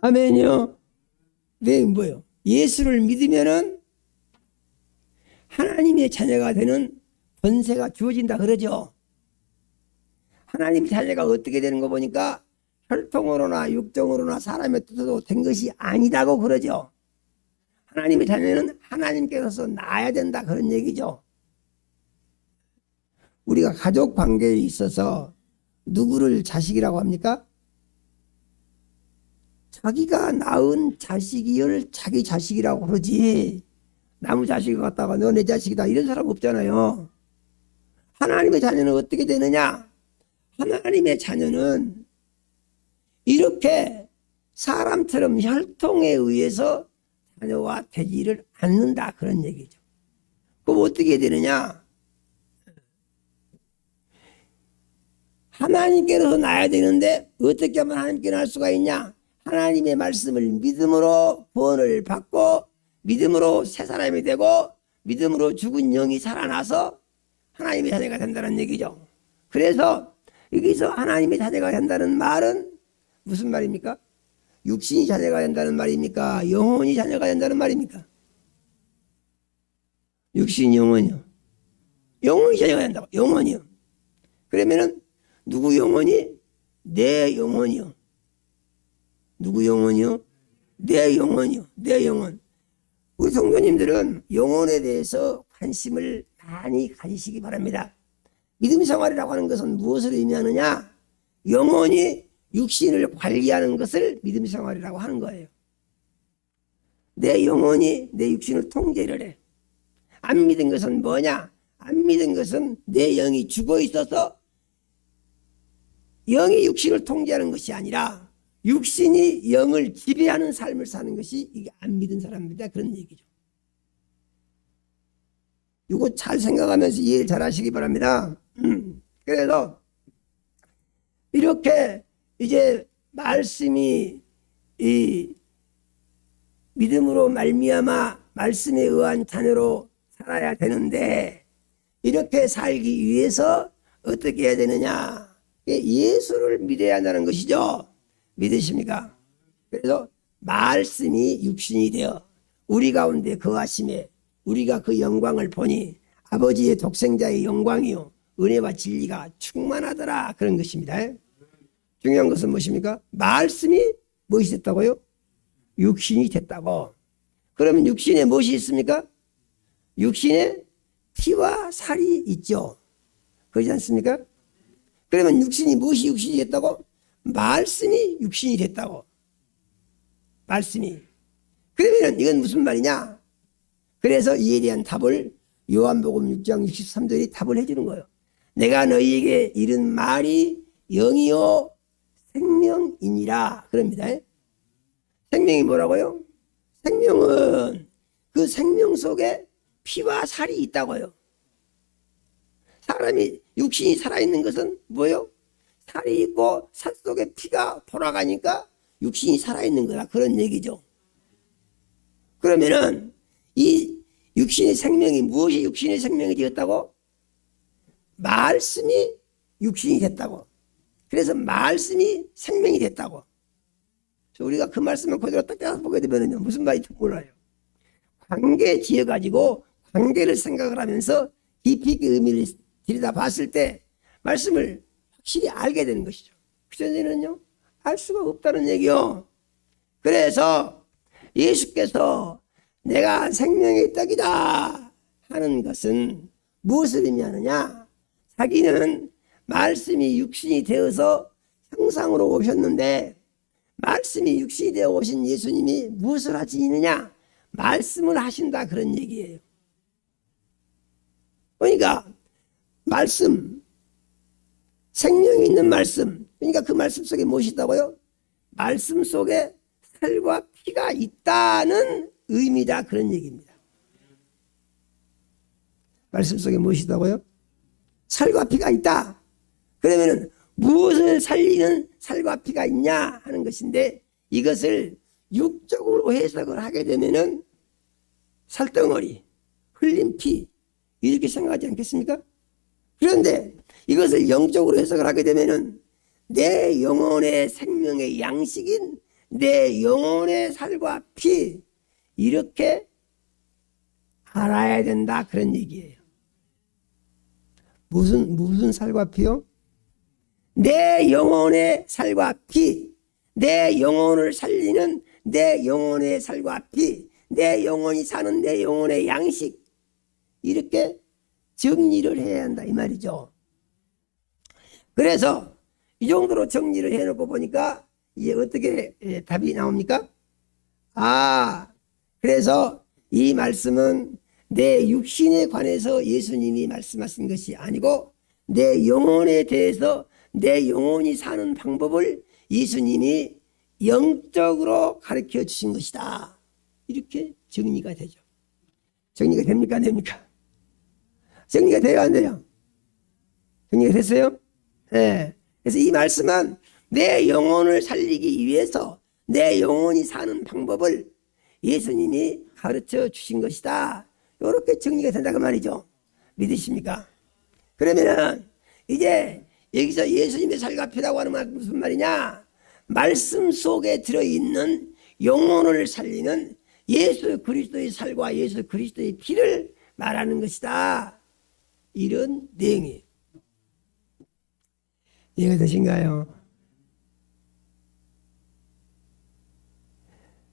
아멘이요. 네, 뭐요? 예수를 믿으면은 하나님의 자녀가 되는 권세가 주어진다 그러죠. 하나님 자녀가 어떻게 되는 거 보니까 혈통으로나 육정으로나 사람의 뜻으로 된 것이 아니다고 그러죠. 하나님의 자녀는 하나님께서 낳아야 된다 그런 얘기죠. 우리가 가족 관계에 있어서 누구를 자식이라고 합니까? 자기가 낳은 자식이를 자기 자식이라고 그러지, 남의 자식을 갖다가 너 내 자식이다 이런 사람 없잖아요. 하나님의 자녀는 어떻게 되느냐? 하나님의 자녀는 이렇게 사람처럼 혈통에 의해서 자녀와 되지를 않는다 그런 얘기죠. 그럼 어떻게 되느냐? 하나님께로서 낳아야 되는데 어떻게 하면 하나님께 낳을 수가 있냐? 하나님의 말씀을 믿음으로 구원을 받고 믿음으로 새 사람이 되고 믿음으로 죽은 영이 살아나서 하나님의 자녀가 된다는 얘기죠. 그래서 여기서 하나님의 자녀가 된다는 말은 무슨 말입니까? 육신이 자녀가 된다는 말입니까? 영혼이 자녀가 된다는 말입니까? 육신 영혼이요. 영혼이 자녀가 된다고. 영혼이요. 그러면은 누구 영혼이? 내 영혼이요. 누구 영혼이요? 내 영혼이요. 내 영혼. 우리 성도님들은 영혼에 대해서 관심을 많이 가지시기 바랍니다. 믿음 생활이라고 하는 것은 무엇을 의미하느냐? 영혼이 육신을 관리하는 것을 믿음 생활이라고 하는 거예요. 내 영혼이 내 육신을 통제를 해. 안 믿은 것은 뭐냐? 안 믿은 것은 내 영이 죽어 있어서 영이 육신을 통제하는 것이 아니라 육신이 영을 지배하는 삶을 사는 것이 이게 안 믿은 사람입니다. 그런 얘기죠. 이거 잘 생각하면서 이해를 잘 하시기 바랍니다. 그래서 이렇게 이제 말씀이 이 믿음으로 말미암아 말씀에 의한 자녀로 살아야 되는데 이렇게 살기 위해서 어떻게 해야 되느냐? 예수를 믿어야 한다는 것이죠. 믿으십니까? 그래서 말씀이 육신이 되어 우리 가운데 거하심에 우리가 그 영광을 보니 아버지의 독생자의 영광이요 은혜와 진리가 충만하더라 그런 것입니다. 중요한 것은 무엇입니까? 말씀이 무엇이 됐다고요? 육신이 됐다고. 그러면 육신에 무엇이 있습니까? 육신에 피와 살이 있죠. 그렇지 않습니까? 그러면 육신이 무엇이 육신이 됐다고? 말씀이 육신이 됐다고. 말씀이. 그러면 이건 무슨 말이냐? 그래서 이에 대한 답을 요한복음 6장 63절이 답을 해주는 거예요. 내가 너희에게 이른 말이 영이요 생명이니라 그럽니다. 생명이 뭐라고요? 생명은 그 생명 속에 피와 살이 있다고요. 사람이 육신이 살아있는 것은 뭐요? 살이 있고 살 속에 피가 돌아가니까 육신이 살아있는 거라 그런 얘기죠. 그러면은 이 육신의 생명이 무엇이 육신의 생명이 되었다고? 말씀이 육신이 됐다고. 그래서 말씀이 생명이 됐다고. 우리가 그 말씀을 그대로 딱 따라 보게 되면요 무슨 말인지 몰라요. 관계에 지어가지고 관계를 생각을 하면서 깊이 있게 의미를 들여다 봤을 때 말씀을 확실히 알게 되는 것이죠. 그 전에는요 알 수가 없다는 얘기요. 그래서 예수께서 내가 생명의 떡이다 하는 것은 무엇을 의미하느냐? 자기는 말씀이 육신이 되어서 형상으로 오셨는데 말씀이 육신이 되어 오신 예수님이 무엇을 하시느냐? 말씀을 하신다 그런 얘기예요. 그러니까 말씀, 생명이 있는 말씀, 그러니까 그 말씀 속에 무엇이 있다고요? 말씀 속에 살과 피가 있다는 의미다 그런 얘기입니다. 말씀 속에 무엇이 있다고요? 살과 피가 있다. 그러면은 무엇을 살리는 살과 피가 있냐 하는 것인데 이것을 육적으로 해석을 하게 되면은 살덩어리, 흘린 피 이렇게 생각하지 않겠습니까? 그런데 이것을 영적으로 해석을 하게 되면은 내 영혼의 생명의 양식인 내 영혼의 살과 피, 이렇게 알아야 된다, 그런 얘기예요. 무슨 살과 피요? 내 영혼의 살과 피, 내 영혼을 살리는 내 영혼의 살과 피, 내 영혼이 사는 내 영혼의 양식, 이렇게 정리를 해야 한다 이 말이죠. 그래서 이 정도로 정리를 해놓고 보니까 이제 어떻게 답이 나옵니까? 그래서 이 말씀은 내 육신에 관해서 예수님이 말씀하신 것이 아니고 내 영혼에 대해서 내 영혼이 사는 방법을 예수님이 영적으로 가르쳐 주신 것이다. 이렇게 정리가 되죠. 정리가 됩니까? 안 됩니까? 정리가 돼요? 안 돼요? 정리가 됐어요? 네. 그래서 이 말씀은 내 영혼을 살리기 위해서 내 영혼이 사는 방법을 예수님이 가르쳐 주신 것이다. 이렇게 정리가 된다고 말이죠. 믿으십니까? 그러면은 이제 여기서 예수님의 살과 피라고 하는 말 무슨 말이냐? 말씀 속에 들어있는 영혼을 살리는 예수 그리스도의 살과 예수 그리스도의 피를 말하는 것이다. 이런 내용이에요. 이해가 되신가요?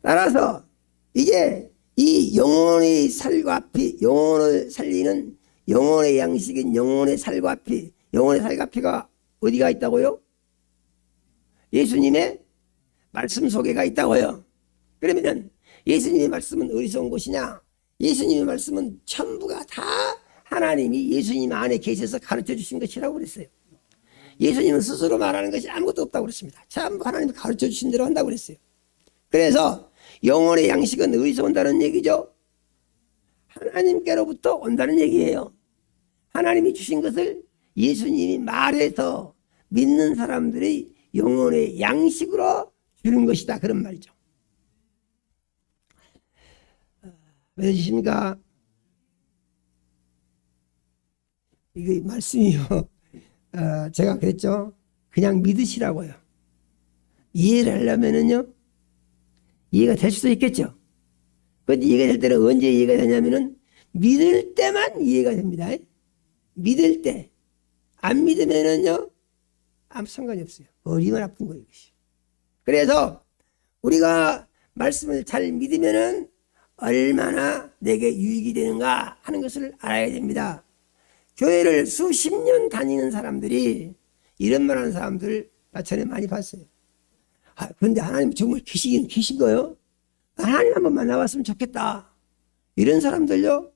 따라서 이제 이 영혼의 살과 피, 영혼을 살리는 영혼의 양식인 영혼의 살과 피, 영혼의 살과 피가 어디가 있다고요? 예수님의 말씀 속에가 있다고요. 그러면 예수님의 말씀은 어디서 온 것이냐? 예수님의 말씀은 전부가 다 하나님이 예수님 안에 계셔서 가르쳐 주신 것이라고 그랬어요. 예수님은 스스로 말하는 것이 아무것도 없다고 그랬습니다. 전부 하나님이 가르쳐 주신 대로 한다고 그랬어요. 그래서 영혼의 양식은 어디서 온다는 얘기죠? 하나님께로부터 온다는 얘기예요. 하나님이 주신 것을 예수님이 말해서 믿는 사람들의 영혼의 양식으로 주는 것이다, 그런 말이죠. 믿으십니까? 이거 말씀이요. 제가 그랬죠. 그냥 믿으시라고요. 이해를 하려면은요, 이해가 될 수도 있겠죠. 그런데 이해가 될 때는 언제 이해가 되냐면은 믿을 때만 이해가 됩니다. 믿을 때. 안 믿으면은요, 아무 상관이 없어요. 머리만 아픈 거예요, 이것이. 그래서 우리가 말씀을 잘 믿으면은 얼마나 내게 유익이 되는가 하는 것을 알아야 됩니다. 교회를 수십 년 다니는 사람들이 이런 말 하는 사람들 나 전에 많이 봤어요. 그런데 하나님 정말 계시긴 계신 거예요? 하나님 한번 만나봤으면 좋겠다. 이런 사람들요,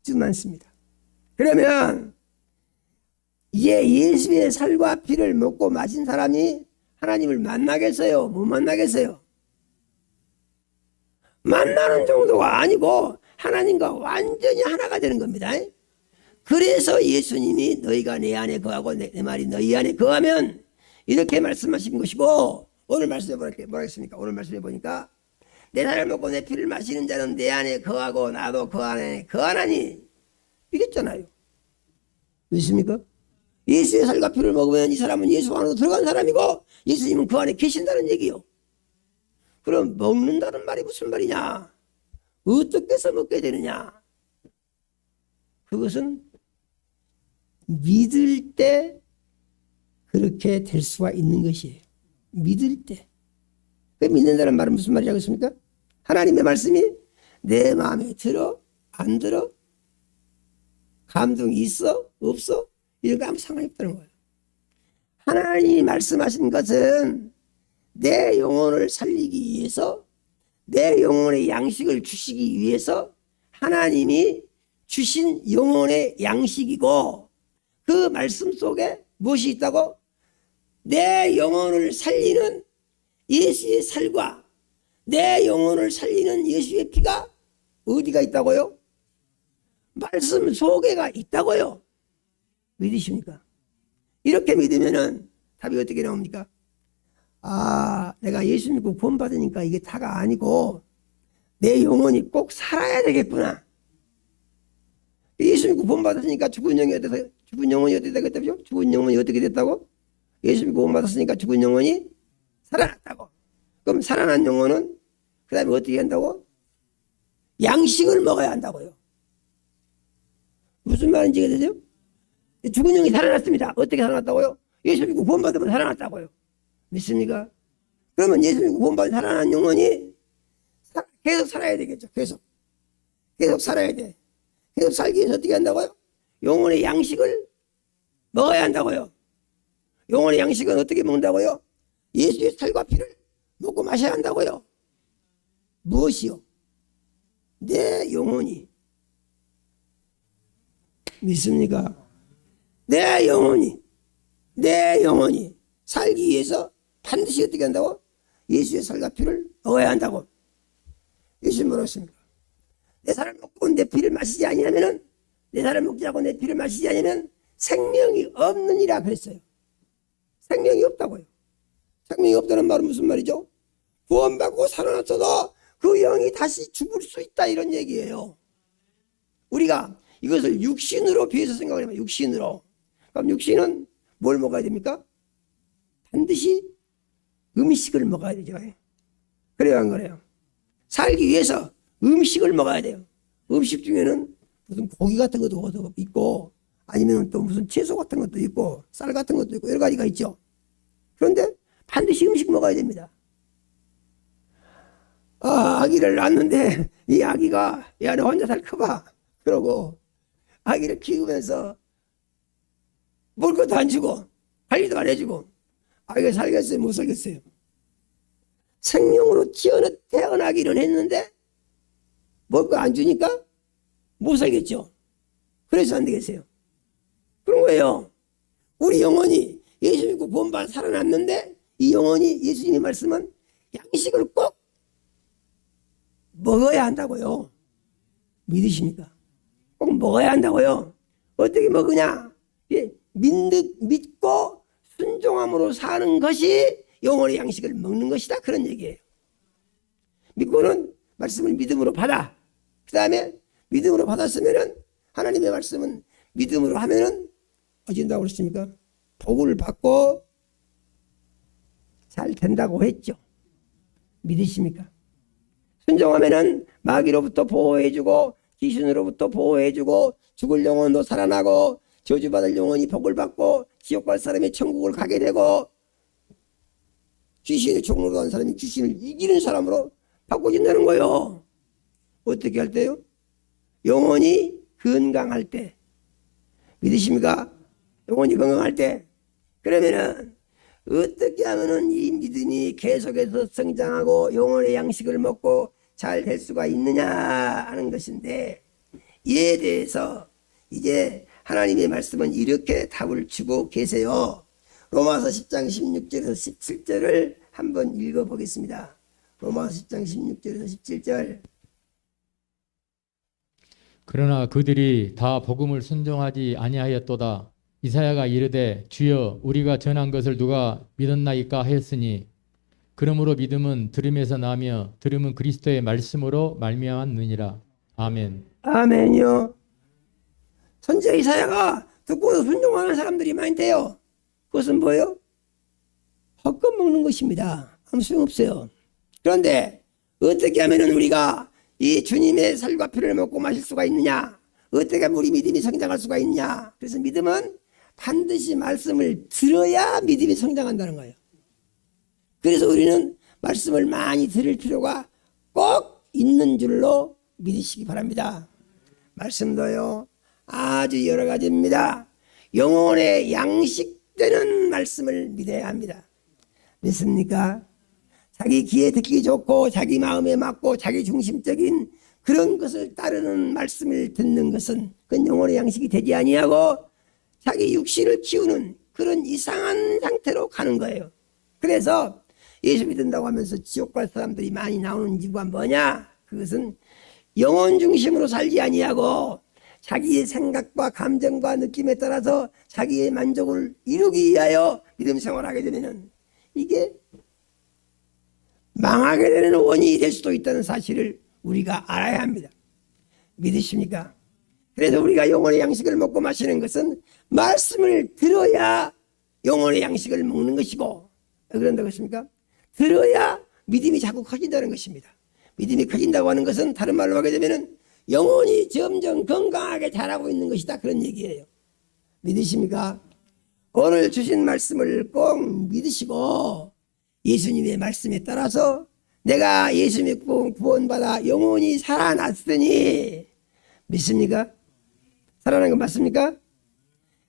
아주 많습니다. 그러면 이제 예수의 살과 피를 먹고 마신 사람이 하나님을 만나겠어요? 못 만나겠어요? 만나는 정도가 아니고 하나님과 완전히 하나가 되는 겁니다. 그래서 예수님이 너희가 내 안에 거하고 내 말이 너희 안에 거하면 이렇게 말씀하신 것이고, 오늘 말씀해 뭐라 했습니까? 오늘 말씀해 보니까 내 살을 먹고 내 피를 마시는 자는 내 안에 거하고 나도 그 안에 거하나니, 이랬잖아요. 믿습니까? 예수의 살과 피를 먹으면 이 사람은 예수 안으로 들어간 사람이고 예수님은 그 안에 계신다는 얘기요. 그럼 먹는다는 말이 무슨 말이냐? 어떻게 해서 먹게 되느냐? 그것은 믿을 때 그렇게 될 수가 있는 것이에요. 믿을 때. 그 믿는다는 말은 무슨 말이라고 했습니까? 하나님의 말씀이 내 마음에 들어? 안 들어? 감동이 있어? 없어? 이런 거 아무 상관이 없다는 거예요. 하나님이 말씀하신 것은 내 영혼을 살리기 위해서, 내 영혼의 양식을 주시기 위해서 하나님이 주신 영혼의 양식이고, 그 말씀 속에 무엇이 있다고? 내 영혼을 살리는 예수의 살과 내 영혼을 살리는 예수의 피가 어디가 있다고요? 말씀 속에가 있다고요. 믿으십니까? 이렇게 믿으면은 답이 어떻게 나옵니까? 내가 예수 믿고 구원 받으니까 이게 다가 아니고 내 영혼이 꼭 살아야 되겠구나. 예수 믿고 구원 받았으니까 죽은 영에 대해서 죽은 영혼이 어떻게 되겠다죠? 죽은 영혼이 어떻게 됐다고? 예수 믿고 구원받았으니까 죽은 영혼이 살아났다고. 그럼 살아난 영혼은 그 다음에 어떻게 한다고? 양식을 먹어야 한다고요. 무슨 말인지 이해되세요? 죽은 영이 살아났습니다. 어떻게 살아났다고요? 예수 믿고 구원받으면 살아났다고요. 믿습니까? 그러면 예수 믿고 구원받은 살아난 영혼이 계속 살아야 되겠죠. 계속 살아야 돼. 계속 살기 위해서 어떻게 한다고요? 영혼의 양식을 먹어야 한다고요. 영혼의 양식은 어떻게 먹는다고요? 예수의 살과 피를 먹고 마셔야 한다고요. 무엇이요? 내 영혼이. 믿습니까? 내 영혼이 살기 위해서 반드시 어떻게 한다고? 예수의 살과 피를 먹어야 한다고. 예수 물었습니다. 내 살을 먹고 내 피를 마시지 아니하면은, 내 살을 먹지 않고 내 피를 마시지 아니하면 생명이 없느니라 그랬어요. 생명이 없다고요. 생명이 없다는 말은 무슨 말이죠? 구원받고 살아났어도 그 영이 다시 죽을 수 있다, 이런 얘기예요. 우리가 이것을 육신으로 비해서 생각을 해봐요. 육신으로. 그럼 육신은 뭘 먹어야 됩니까? 반드시 음식을 먹어야 되죠. 그래요, 안 그래요? 살기 위해서 음식을 먹어야 돼요. 음식 중에는 무슨 고기 같은 것도 있고, 아니면 또 무슨 채소 같은 것도 있고, 쌀 같은 것도 있고, 여러 가지가 있죠. 그런데 반드시 음식 먹어야 됩니다. 아기를 낳았는데 이 아기가, 야, 너 혼자 살 커봐, 그러고 아기를 키우면서 먹을 것도 안 주고 관리도 안 해주고 아기가 살겠어요? 못 살겠어요? 생명으로 태어나기는 했는데 먹을 거 안 주니까 못 살겠죠. 그래서 안 되겠어요. 그런 거예요. 우리 영혼이 예수 믿고 구원받아 살아났는데, 이 영혼이 예수님의 말씀은 양식을 꼭 먹어야 한다고요. 믿으십니까? 꼭 먹어야 한다고요. 어떻게 먹으냐? 믿고 순종함으로 사는 것이 영혼의 양식을 먹는 것이다, 그런 얘기예요. 믿고는 말씀을 믿음으로 받아. 그 다음에 믿음으로 받았으면은, 하나님의 말씀은 믿음으로 하면은 어찌 된다고 그랬습니까? 복을 받고 잘 된다고 했죠. 믿으십니까? 순종하면은 마귀로부터 보호해주고, 귀신으로부터 보호해주고, 죽을 영혼도 살아나고, 저주받을 영혼이 복을 받고, 지옥 갈 사람이 천국을 가게 되고, 귀신의 종로로 간 사람이 귀신을 이기는 사람으로 바꿔진다는 거예요. 어떻게 할 때요? 영혼이 건강할 때. 믿으십니까? 영혼이 건강할 때. 그러면은 어떻게 하면은 이 믿음이 계속해서 성장하고 영혼의 양식을 먹고 잘 될 수가 있느냐 하는 것인데, 이에 대해서 이제 하나님의 말씀은 이렇게 답을 주고 계세요. 로마서 10장 16절에서 17절을 한번 읽어보겠습니다. 로마서 10장 16절에서 17절. 그러나 그들이 다 복음을 순종하지 아니하였도다. 이사야가 이르되 주여 우리가 전한 것을 누가 믿었나이까 하였으니, 그러므로 믿음은 들음에서 나며 들음은 그리스도의 말씀으로 말미암았느니라. 아멘. 아멘이요. 선지자 이사야가 듣고도 순종하는 사람들이 많이 돼요. 그것은 뭐예요? 헛것 먹는 것입니다. 아무 소용없어요. 그런데 어떻게 하면 우리가 이 주님의 살과 피를 먹고 마실 수가 있느냐? 어떻게 하면 우리 믿음이 성장할 수가 있느냐? 그래서 믿음은 반드시 말씀을 들어야 믿음이 성장한다는 거예요. 그래서 우리는 말씀을 많이 들을 필요가 꼭 있는 줄로 믿으시기 바랍니다. 말씀도요, 아주 여러 가지입니다. 영혼의 양식되는 말씀을 믿어야 합니다. 믿습니까? 자기 귀에 듣기 좋고 자기 마음에 맞고 자기 중심적인 그런 것을 따르는 말씀을 듣는 것은 그건 영혼의 양식이 되지 아니하고 자기 육신을 키우는 그런 이상한 상태로 가는 거예요. 그래서 예수 믿는다고 하면서 지옥 갈 사람들이 많이 나오는 이유가 뭐냐? 그것은 영혼 중심으로 살지 아니하고 자기의 생각과 감정과 느낌에 따라서 자기의 만족을 이루기 위하여 믿음 생활하게 되면 이게 망하게 되는 원인이 될 수도 있다는 사실을 우리가 알아야 합니다. 믿으십니까? 그래서 우리가 영혼의 양식을 먹고 마시는 것은 말씀을 들어야 영혼의 양식을 먹는 것이고, 왜 그런다고 했습니까? 들어야 믿음이 자꾸 커진다는 것입니다. 믿음이 커진다고 하는 것은 다른 말로 하게 되면 영혼이 점점 건강하게 자라고 있는 것이다, 그런 얘기예요. 믿으십니까? 오늘 주신 말씀을 꼭 믿으시고 예수님의 말씀에 따라서 내가 예수님의 구원받아 영혼이 살아났으니, 믿습니까? 살아난 거 맞습니까?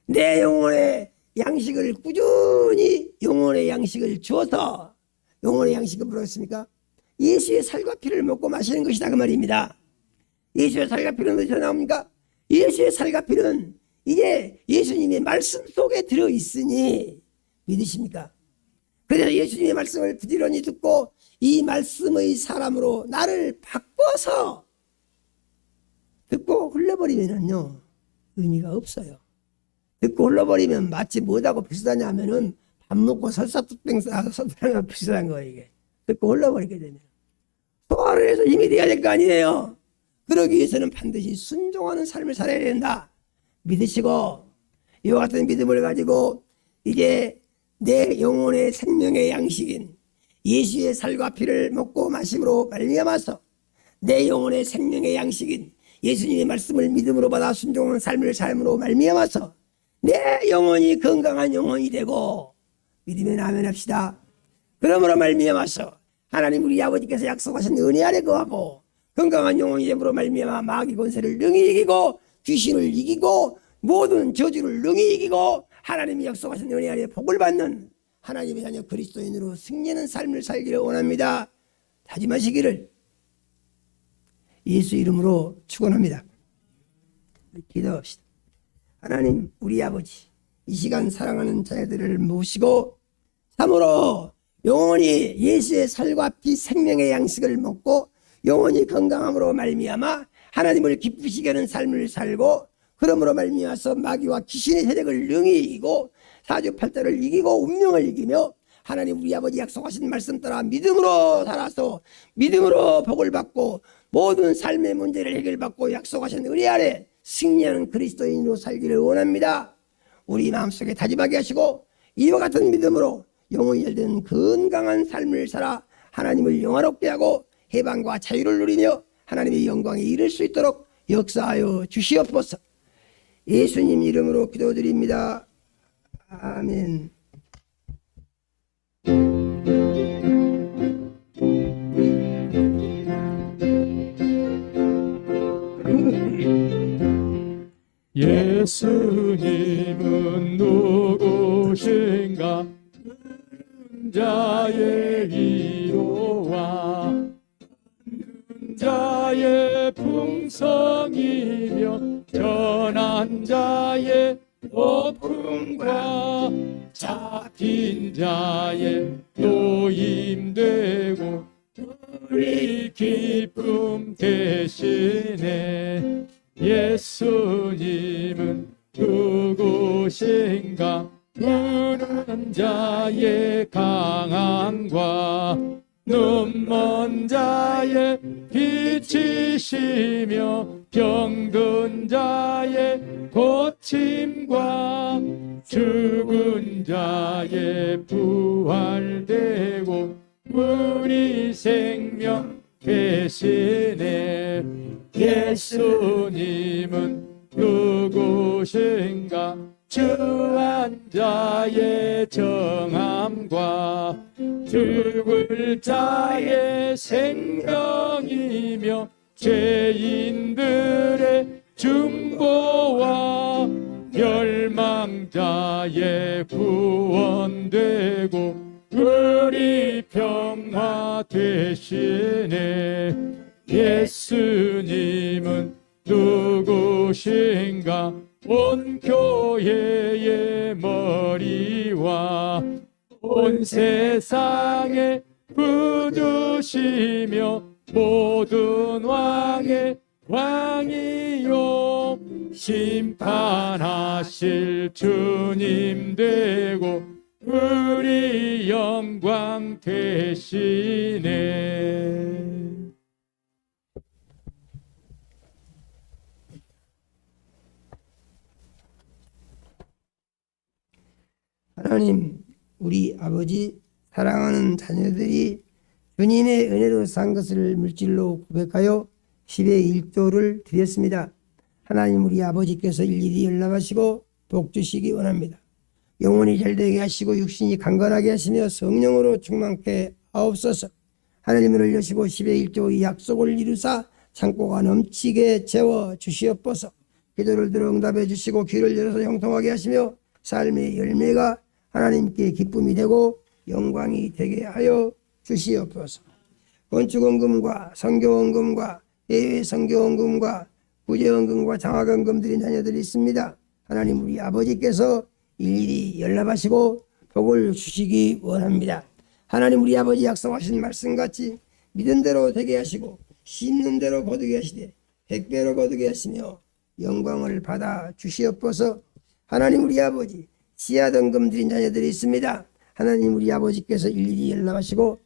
내 영혼의 양식을 꾸준히 영혼의 양식을 주어서, 영혼의 양식은 뭐였습니까? 예수의 살과 피를 먹고 마시는 것이다, 그 말입니다. 예수의 살과 피는 어디서 나옵니까? 예수의 살과 피는 이게 예수님의 말씀 속에 들어있으니, 믿으십니까? 그래서 예수님의 말씀을 부지런히 듣고 이 말씀의 사람으로 나를 바꿔서 듣고 흘려버리면은요, 의미가 없어요. 듣고 흘러버리면 마치 뭐하고 비슷하냐면은 밥 먹고 설사병사랑 비슷한 거예요. 이게 듣고 흘러버리게 되면 소화를 해서 힘이 돼야 될 거 아니에요. 그러기 위해서는 반드시 순종하는 삶을 살아야 된다, 믿으시고 이와 같은 믿음을 가지고 이제 내 영혼의 생명의 양식인 예수의 살과 피를 먹고 마심으로 말미암아서 내 영혼의 생명의 양식인 예수님의 말씀을 믿음으로 받아 순종하는 삶을 삶으로 말미암아서 내 영혼이 건강한 영혼이 되고, 믿으면 아멘 합시다. 그러므로 말미암아서 하나님 우리 아버지께서 약속하신 은혜 아래 거하고 건강한 영혼이 됨으로 말미암아 마귀 권세를 능히 이기고 귀신을 이기고 모든 저주를 능히 이기고 하나님이 약속하신 은혜 아래 복을 받는 하나님의 자녀 그리스도인으로 승리하는 삶을 살기를 원합니다. 다짐하시기를 예수 이름으로 축원합니다. 기도합시다. 하나님 우리 아버지, 이 시간 사랑하는 자녀들을 모시고 참으로 영원히 예수의 살과 피 생명의 양식을 먹고 영원히 건강함으로 말미암아 하나님을 기쁘시게 하는 삶을 살고, 그러므로 말미암아서 마귀와 귀신의 세력을 능히 이기고 사주팔자를 이기고 운명을 이기며 하나님 우리 아버지 약속하신 말씀 따라 믿음으로 살아서 믿음으로 복을 받고 모든 삶의 문제를 해결받고 약속하신 은혜 아래 승리하는 그리스도인으로 살기를 원합니다. 우리 마음속에 다짐하게 하시고 이와 같은 믿음으로 영혼이 열된 건강한 삶을 살아 하나님을 영화롭게 하고 해방과 자유를 누리며 하나님의 영광에 이를 수 있도록 역사하여 주시옵소서. 예수님 이름으로 기도드립니다. 아멘. 예수님은 누구신가? 자의 위로와 자의 풍성이며 전한 자의 높음과 잡힌 자의 노임되고 우리 기쁨 대신에 예수님은 누구신가? 우는 자의 강함과 눈먼 자의 빛이시며 병든 자의 고침과 죽은 자의 부활되고 우리 생명 대신에 예수님은 누구신가? 주한 자의 정함과 죽을 자의 생명이며 죄인들의 중보와 멸망자의 구원되고 우리 평화 대신에 예수님은 누구신가? 온 교회의 머리와 온 세상의 부두시며 모든 왕의 왕이요 심판하실 주님 되고 우리 영광 되시네. 하나님, 우리 아버지, 사랑하는 자녀들이 주님의 은혜로 산 것을 물질로 고백하여 10의 1조를 드렸습니다. 하나님, 우리 아버지께서 일일이 연락하시고 복 주시기 원합니다. 영혼이 잘되게 하시고 육신이 강건하게 하시며 성령으로 충만케 하옵소서. 하나님을 올려시고 10의 1조 이 약속을 이루사 창고가 넘치게 채워 주시옵소서. 기도를 들어 응답해 주시고 귀를 열어서 형통하게 하시며 삶의 열매가 하나님께 기쁨이 되고 영광이 되게 하여 주시옵소서. 건축원금과 선교원금과 해외 선교원금과 구제원금과 장학원금 드린 자녀들이 있습니다. 하나님, 우리 아버지께서 일일이 연락하시고 복을 주시기 원합니다. 하나님, 우리 아버지 약속하신 말씀같이 믿은 대로 되게 하시고 심는 대로 거두게 하시되 100배로 거두게 하시며 영광을 받아 주시옵소서. 하나님, 우리 아버지 지하등금 드린 자녀들이 있습니다. 하나님, 우리 아버지께서 일일이 연락하시고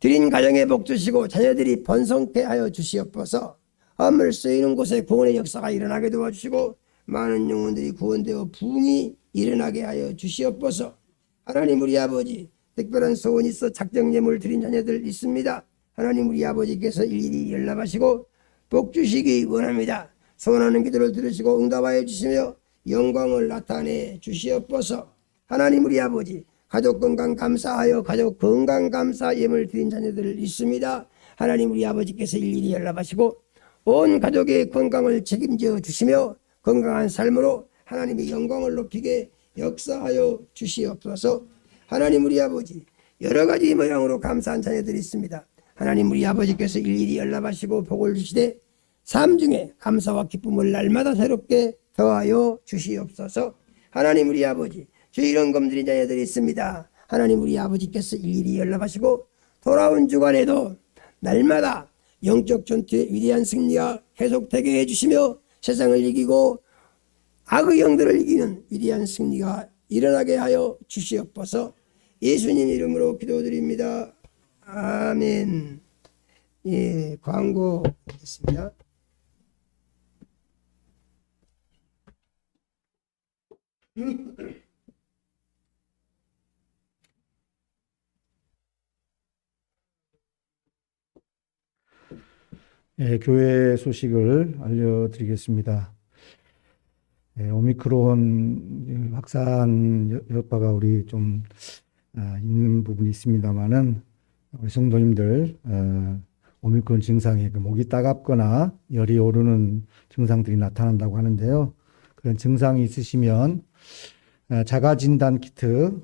드린 가정에 복 주시고 자녀들이 번성케 하여 주시옵소서. 허물 쓰이는 곳에 구원의 역사가 일어나게 도와주시고 많은 영혼들이 구원되어 부흥이 일어나게 하여 주시옵소서. 하나님, 우리 아버지 특별한 소원이 있어 작정 예물 드린 자녀들 있습니다. 하나님, 우리 아버지께서 일일이 연락하시고 복 주시기 원합니다. 소원하는 기도를 들으시고 응답하여 주시며 영광을 나타내 주시옵소서. 하나님, 우리 아버지 가족 건강 감사하여 가족 건강 감사 예물 드린 자녀들 있습니다. 하나님, 우리 아버지께서 일일이 연락하시고 온 가족의 건강을 책임져 주시며 건강한 삶으로 하나님의 영광을 높이게 역사하여 주시옵소서. 하나님, 우리 아버지 여러 가지 모양으로 감사한 자녀들이 있습니다. 하나님, 우리 아버지께서 일일이 연락하시고 복을 주시되 삶 중에 감사와 기쁨을 날마다 새롭게 더하여 주시옵소서. 하나님, 우리 아버지 주일원금 드린 자녀들이 있습니다. 하나님, 우리 아버지께서 일일이 연락하시고 돌아온 주간에도 날마다 영적 전투의 위대한 승리가 계속되게 해주시며 세상을 이기고 악의 영들을 이기는 위대한 승리가 일어나게 하여 주시옵소서. 예수님 이름으로 기도드립니다. 아멘. 예, 광고 있습니다. 교회 소식을 알려드리겠습니다. 오미크론 확산 여파가 우리 좀 있는 부분이 있습니다만은 우리 성도님들 오미크론 증상에 목이 따갑거나 열이 오르는 증상들이 나타난다고 하는데요. 그런 증상이 있으시면 자가 진단 키트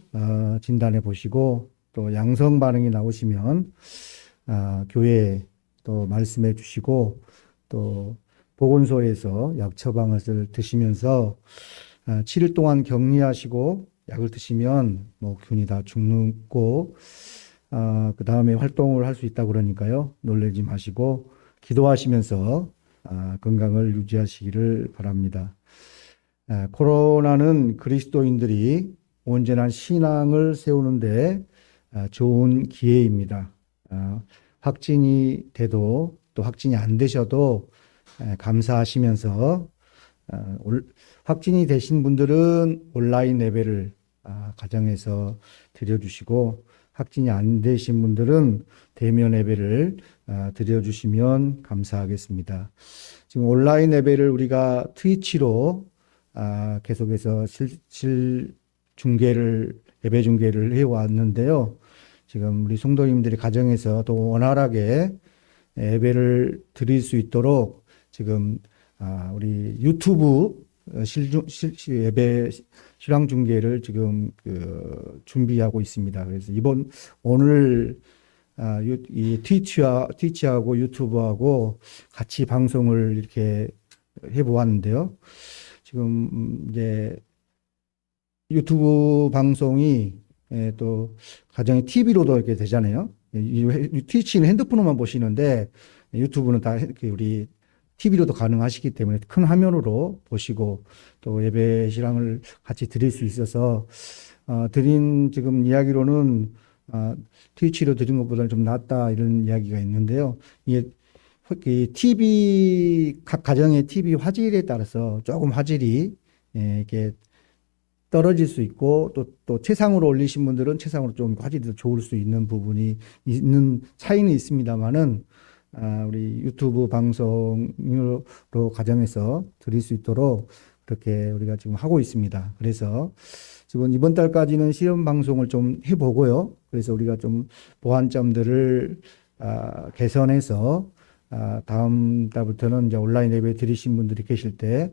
진단해 보시고 또 양성 반응이 나오시면 교회에 또 말씀해 주시고 또 보건소에서 약 처방을 드시면서 7일 동안 격리하시고 약을 드시면 뭐 균이 다 죽고 그 다음에 활동을 할 수 있다고 그러니까요. 놀라지 마시고 기도하시면서 건강을 유지하시기를 바랍니다. 코로나는 그리스도인들이 온전한 신앙을 세우는데 좋은 기회입니다. 확진이 돼도 또 확진이 안 되셔도 감사하시면서 확진이 되신 분들은 온라인 예배를 가정에서 드려주시고 확진이 안 되신 분들은 대면 예배를 드려주시면 감사하겠습니다. 지금 온라인 예배를 우리가 트위치로 계속해서 예배 중계를 해왔는데요. 지금 우리 성도님들이 가정에서 또 원활하게 예배를 드릴 수 있도록 지금 우리 유튜브 예배 실황 중계를 지금 준비하고 있습니다. 그래서 오늘 이 트위치하고 유튜브하고 같이 방송을 이렇게 해보았는데요. 지금 이제 유튜브 방송이 또 가정의 TV로도 이렇게 되잖아요. 트위치는 핸드폰으로만 보시는데 유튜브는 다 우리 TV로도 가능하시기 때문에 큰 화면으로 보시고 또 예배 실황을 같이 드릴 수 있어서 드린 지금 이야기로는 트위치로 드린 것보다는 좀 낫다 이런 이야기가 있는데요. 이게 각 가정의 TV 화질에 따라서 조금 화질이 이렇게 떨어질 수 있고 또 최상으로 올리신 분들은 최상으로 좀 화질이 더 좋을 수 있는 부분이 있는 차이는 있습니다만은 우리 유튜브 방송으로 가정해서 드릴 수 있도록 그렇게 우리가 지금 하고 있습니다. 그래서 지금 이번 달까지는 시험 방송을 좀 해보고요. 그래서 우리가 좀 보완점들을 개선해서 다음 달부터는 이제 온라인 예배 드리신 분들이 계실 때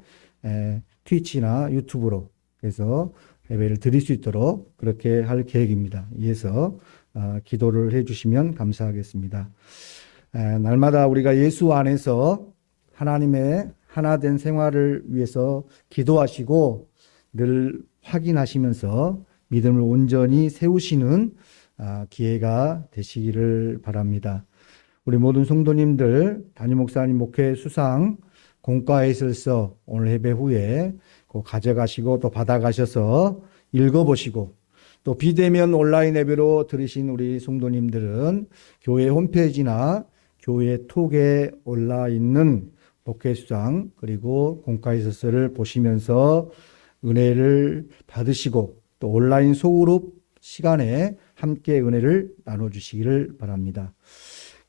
트위치나 유튜브로 그래서 예배를 드릴 수 있도록 그렇게 할 계획입니다. 이에서 기도를 해주시면 감사하겠습니다. 날마다 우리가 예수 안에서 하나님의 하나된 생활을 위해서 기도하시고 늘 확인하시면서 믿음을 온전히 세우시는 기회가 되시기를 바랍니다. 우리 모든 성도님들 담임 목사님 목회 수상 공과에서서 오늘 예배 후에 가져가시고 또 받아가셔서 읽어보시고 또 비대면 온라인 예배로 들으신 우리 성도님들은 교회 홈페이지나 교회 톡에 올라 있는 목회 수상 그리고 공과에서서를 보시면서 은혜를 받으시고 또 온라인 소그룹 시간에 함께 은혜를 나눠주시기를 바랍니다.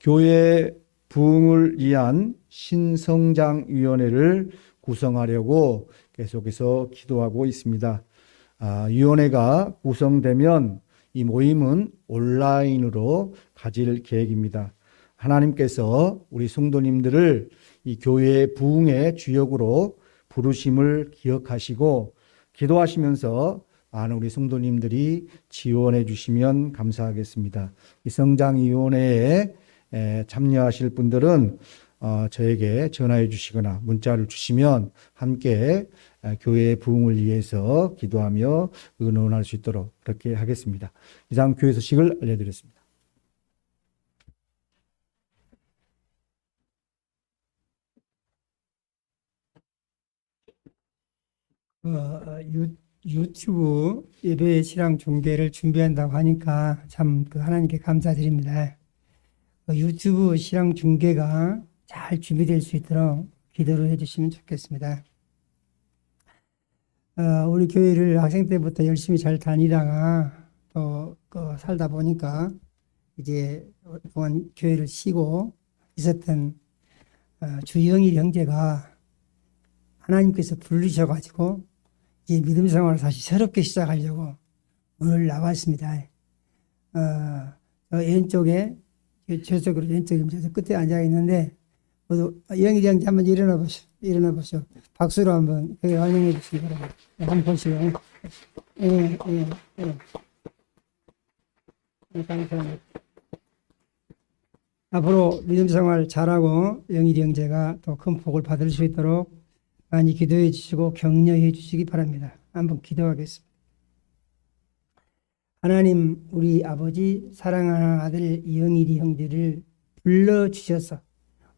교회 부흥을 위한 신성장위원회를 구성하려고 계속해서 기도하고 있습니다. 위원회가 구성되면 이 모임은 온라인으로 가질 계획입니다. 하나님께서 우리 성도님들을 이 교회의 부흥의 주역으로 부르심을 기억하시고 기도하시면서 많은 우리 성도님들이 지원해 주시면 감사하겠습니다. 이 성장위원회에 참여하실 분들은 저에게 전화해 주시거나 문자를 주시면 함께 교회의 부흥을 위해서 기도하며 의논할 수 있도록 그렇게 하겠습니다. 이상 교회 소식을 알려드렸습니다. 유튜브 예배 신앙 중계를 준비한다고 하니까 참 하나님께 감사드립니다. 유튜브 신앙 중계가 잘 준비될 수 있도록 기도를 해주시면 좋겠습니다. 우리 교회를 학생 때부터 열심히 잘 다니다가 또 살다 보니까 이제 그동안 교회를 쉬고 있었던 주영일 형제가 하나님께서 부르셔가지고 이제 믿음 생활을 다시 새롭게 시작하려고 오늘 나왔습니다. 왼쪽에 저쪽으로 왼쪽입니다. 저 끝에 앉아 있는데 영일이 형제 한번 일어나 보시오. 박수로 한번 환영해 주시기 바랍니다. 한번 보시오. 감사합니다. 앞으로 믿음 생활 잘하고 영일이 형제가 더 큰 복을 받을 수 있도록 많이 기도해 주시고 격려해 주시기 바랍니다. 한번 기도하겠습니다. 하나님, 우리 아버지 사랑하는 아들 영일이 형제를 불러주셔서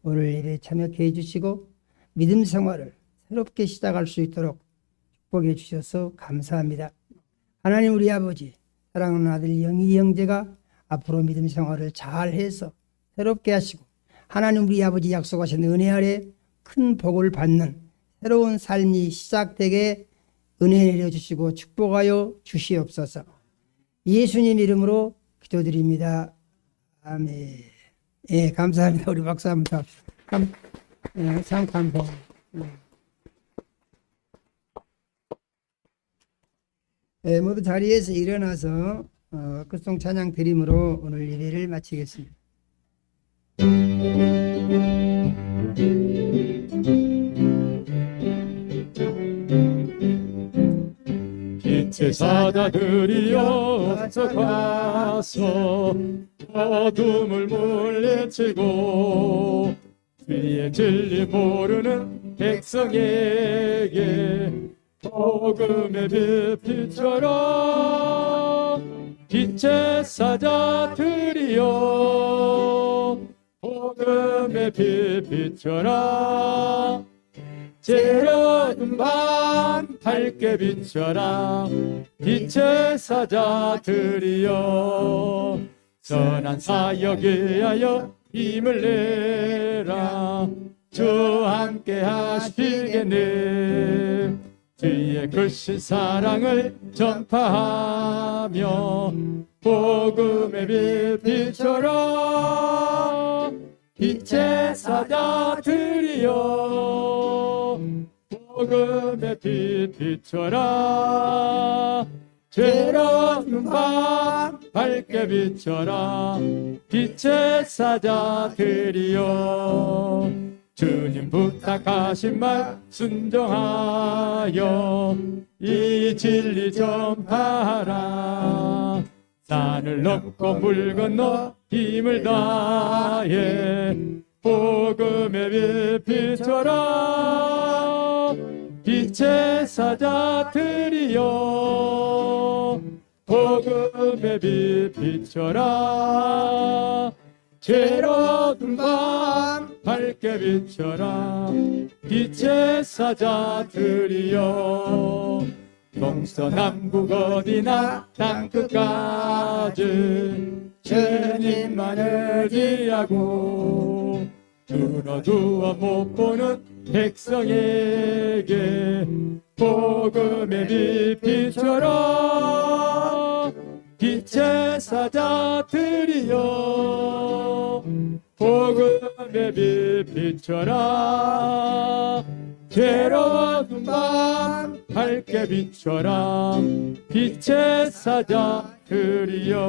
오늘 예배에 참여케 해주시고 믿음 생활을 새롭게 시작할 수 있도록 축복해 주셔서 감사합니다. 하나님, 우리 아버지 사랑하는 아들 영일이 형제가 앞으로 믿음 생활을 잘해서 새롭게 하시고 하나님 우리 아버지 약속하신 은혜 아래 큰 복을 받는 새로운 삶이 시작되게 은혜 내려주시고 축복하여 주시옵소서. 예수님 이름으로 기도드립니다. 아멘. 예, 감사합니다. 우리 박수 한번 합시다. 참 감사합니다. 예, 모두 자리에서 일어나서 끝송 찬양 드림으로 오늘 예배를 마치겠습니다. 빛의 사자들이여 가서 어둠을 물리치고 주의 진리 모르는 백성에게 복음의 빛 비춰라. 빛의 사자들이여 복음의 빛 비춰라. 제어둔 밤 밝게 비춰라. 빛의 사자들이여 선한 사역 위하여 힘을 내라. 주 함께 하시겠네. 주의 크신 사랑을 전파하며 복음의 빛 비춰라. 빛의 사자들이여 복음의 빛 비춰라. 죄로운 밤 밝게 비춰라. 빛의 사자들이여 주님 부탁하신 말 순종하여 이 진리 전파하라. 산을 넘고 물 건너 힘을 다해 복음의 빛 비춰라. 빛의 사자들이여 복음의 빛 비춰라. 죄로운 밤 밝게 비춰라. 빛의 사자들이여 동서남북 어디나 땅끝까지 주님만을 의지하고 눈어두어 못 보는 백성에게 복음의 빛 비춰라. 빛의 사자들이여 복음의 빛 비춰라. 죄로운 밤 밝게 비춰라. 빛의 사자들이여.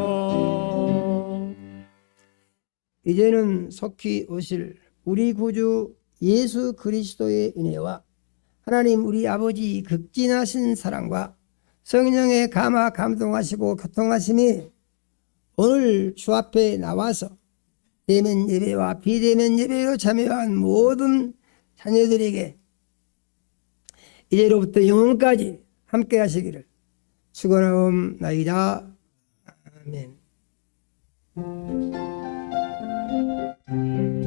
이제는 속히 오실 우리 구주 예수 그리스도의 은혜와 하나님 우리 아버지 극진하신 사랑과 성령의 감화 감동하시고 교통하심이 오늘 주 앞에 나와서 대면 예배와 비대면 예배로 참여한 모든 자녀들에게 이제로부터 영원까지 함께 하시기를 축원하옵나이다. 아멘.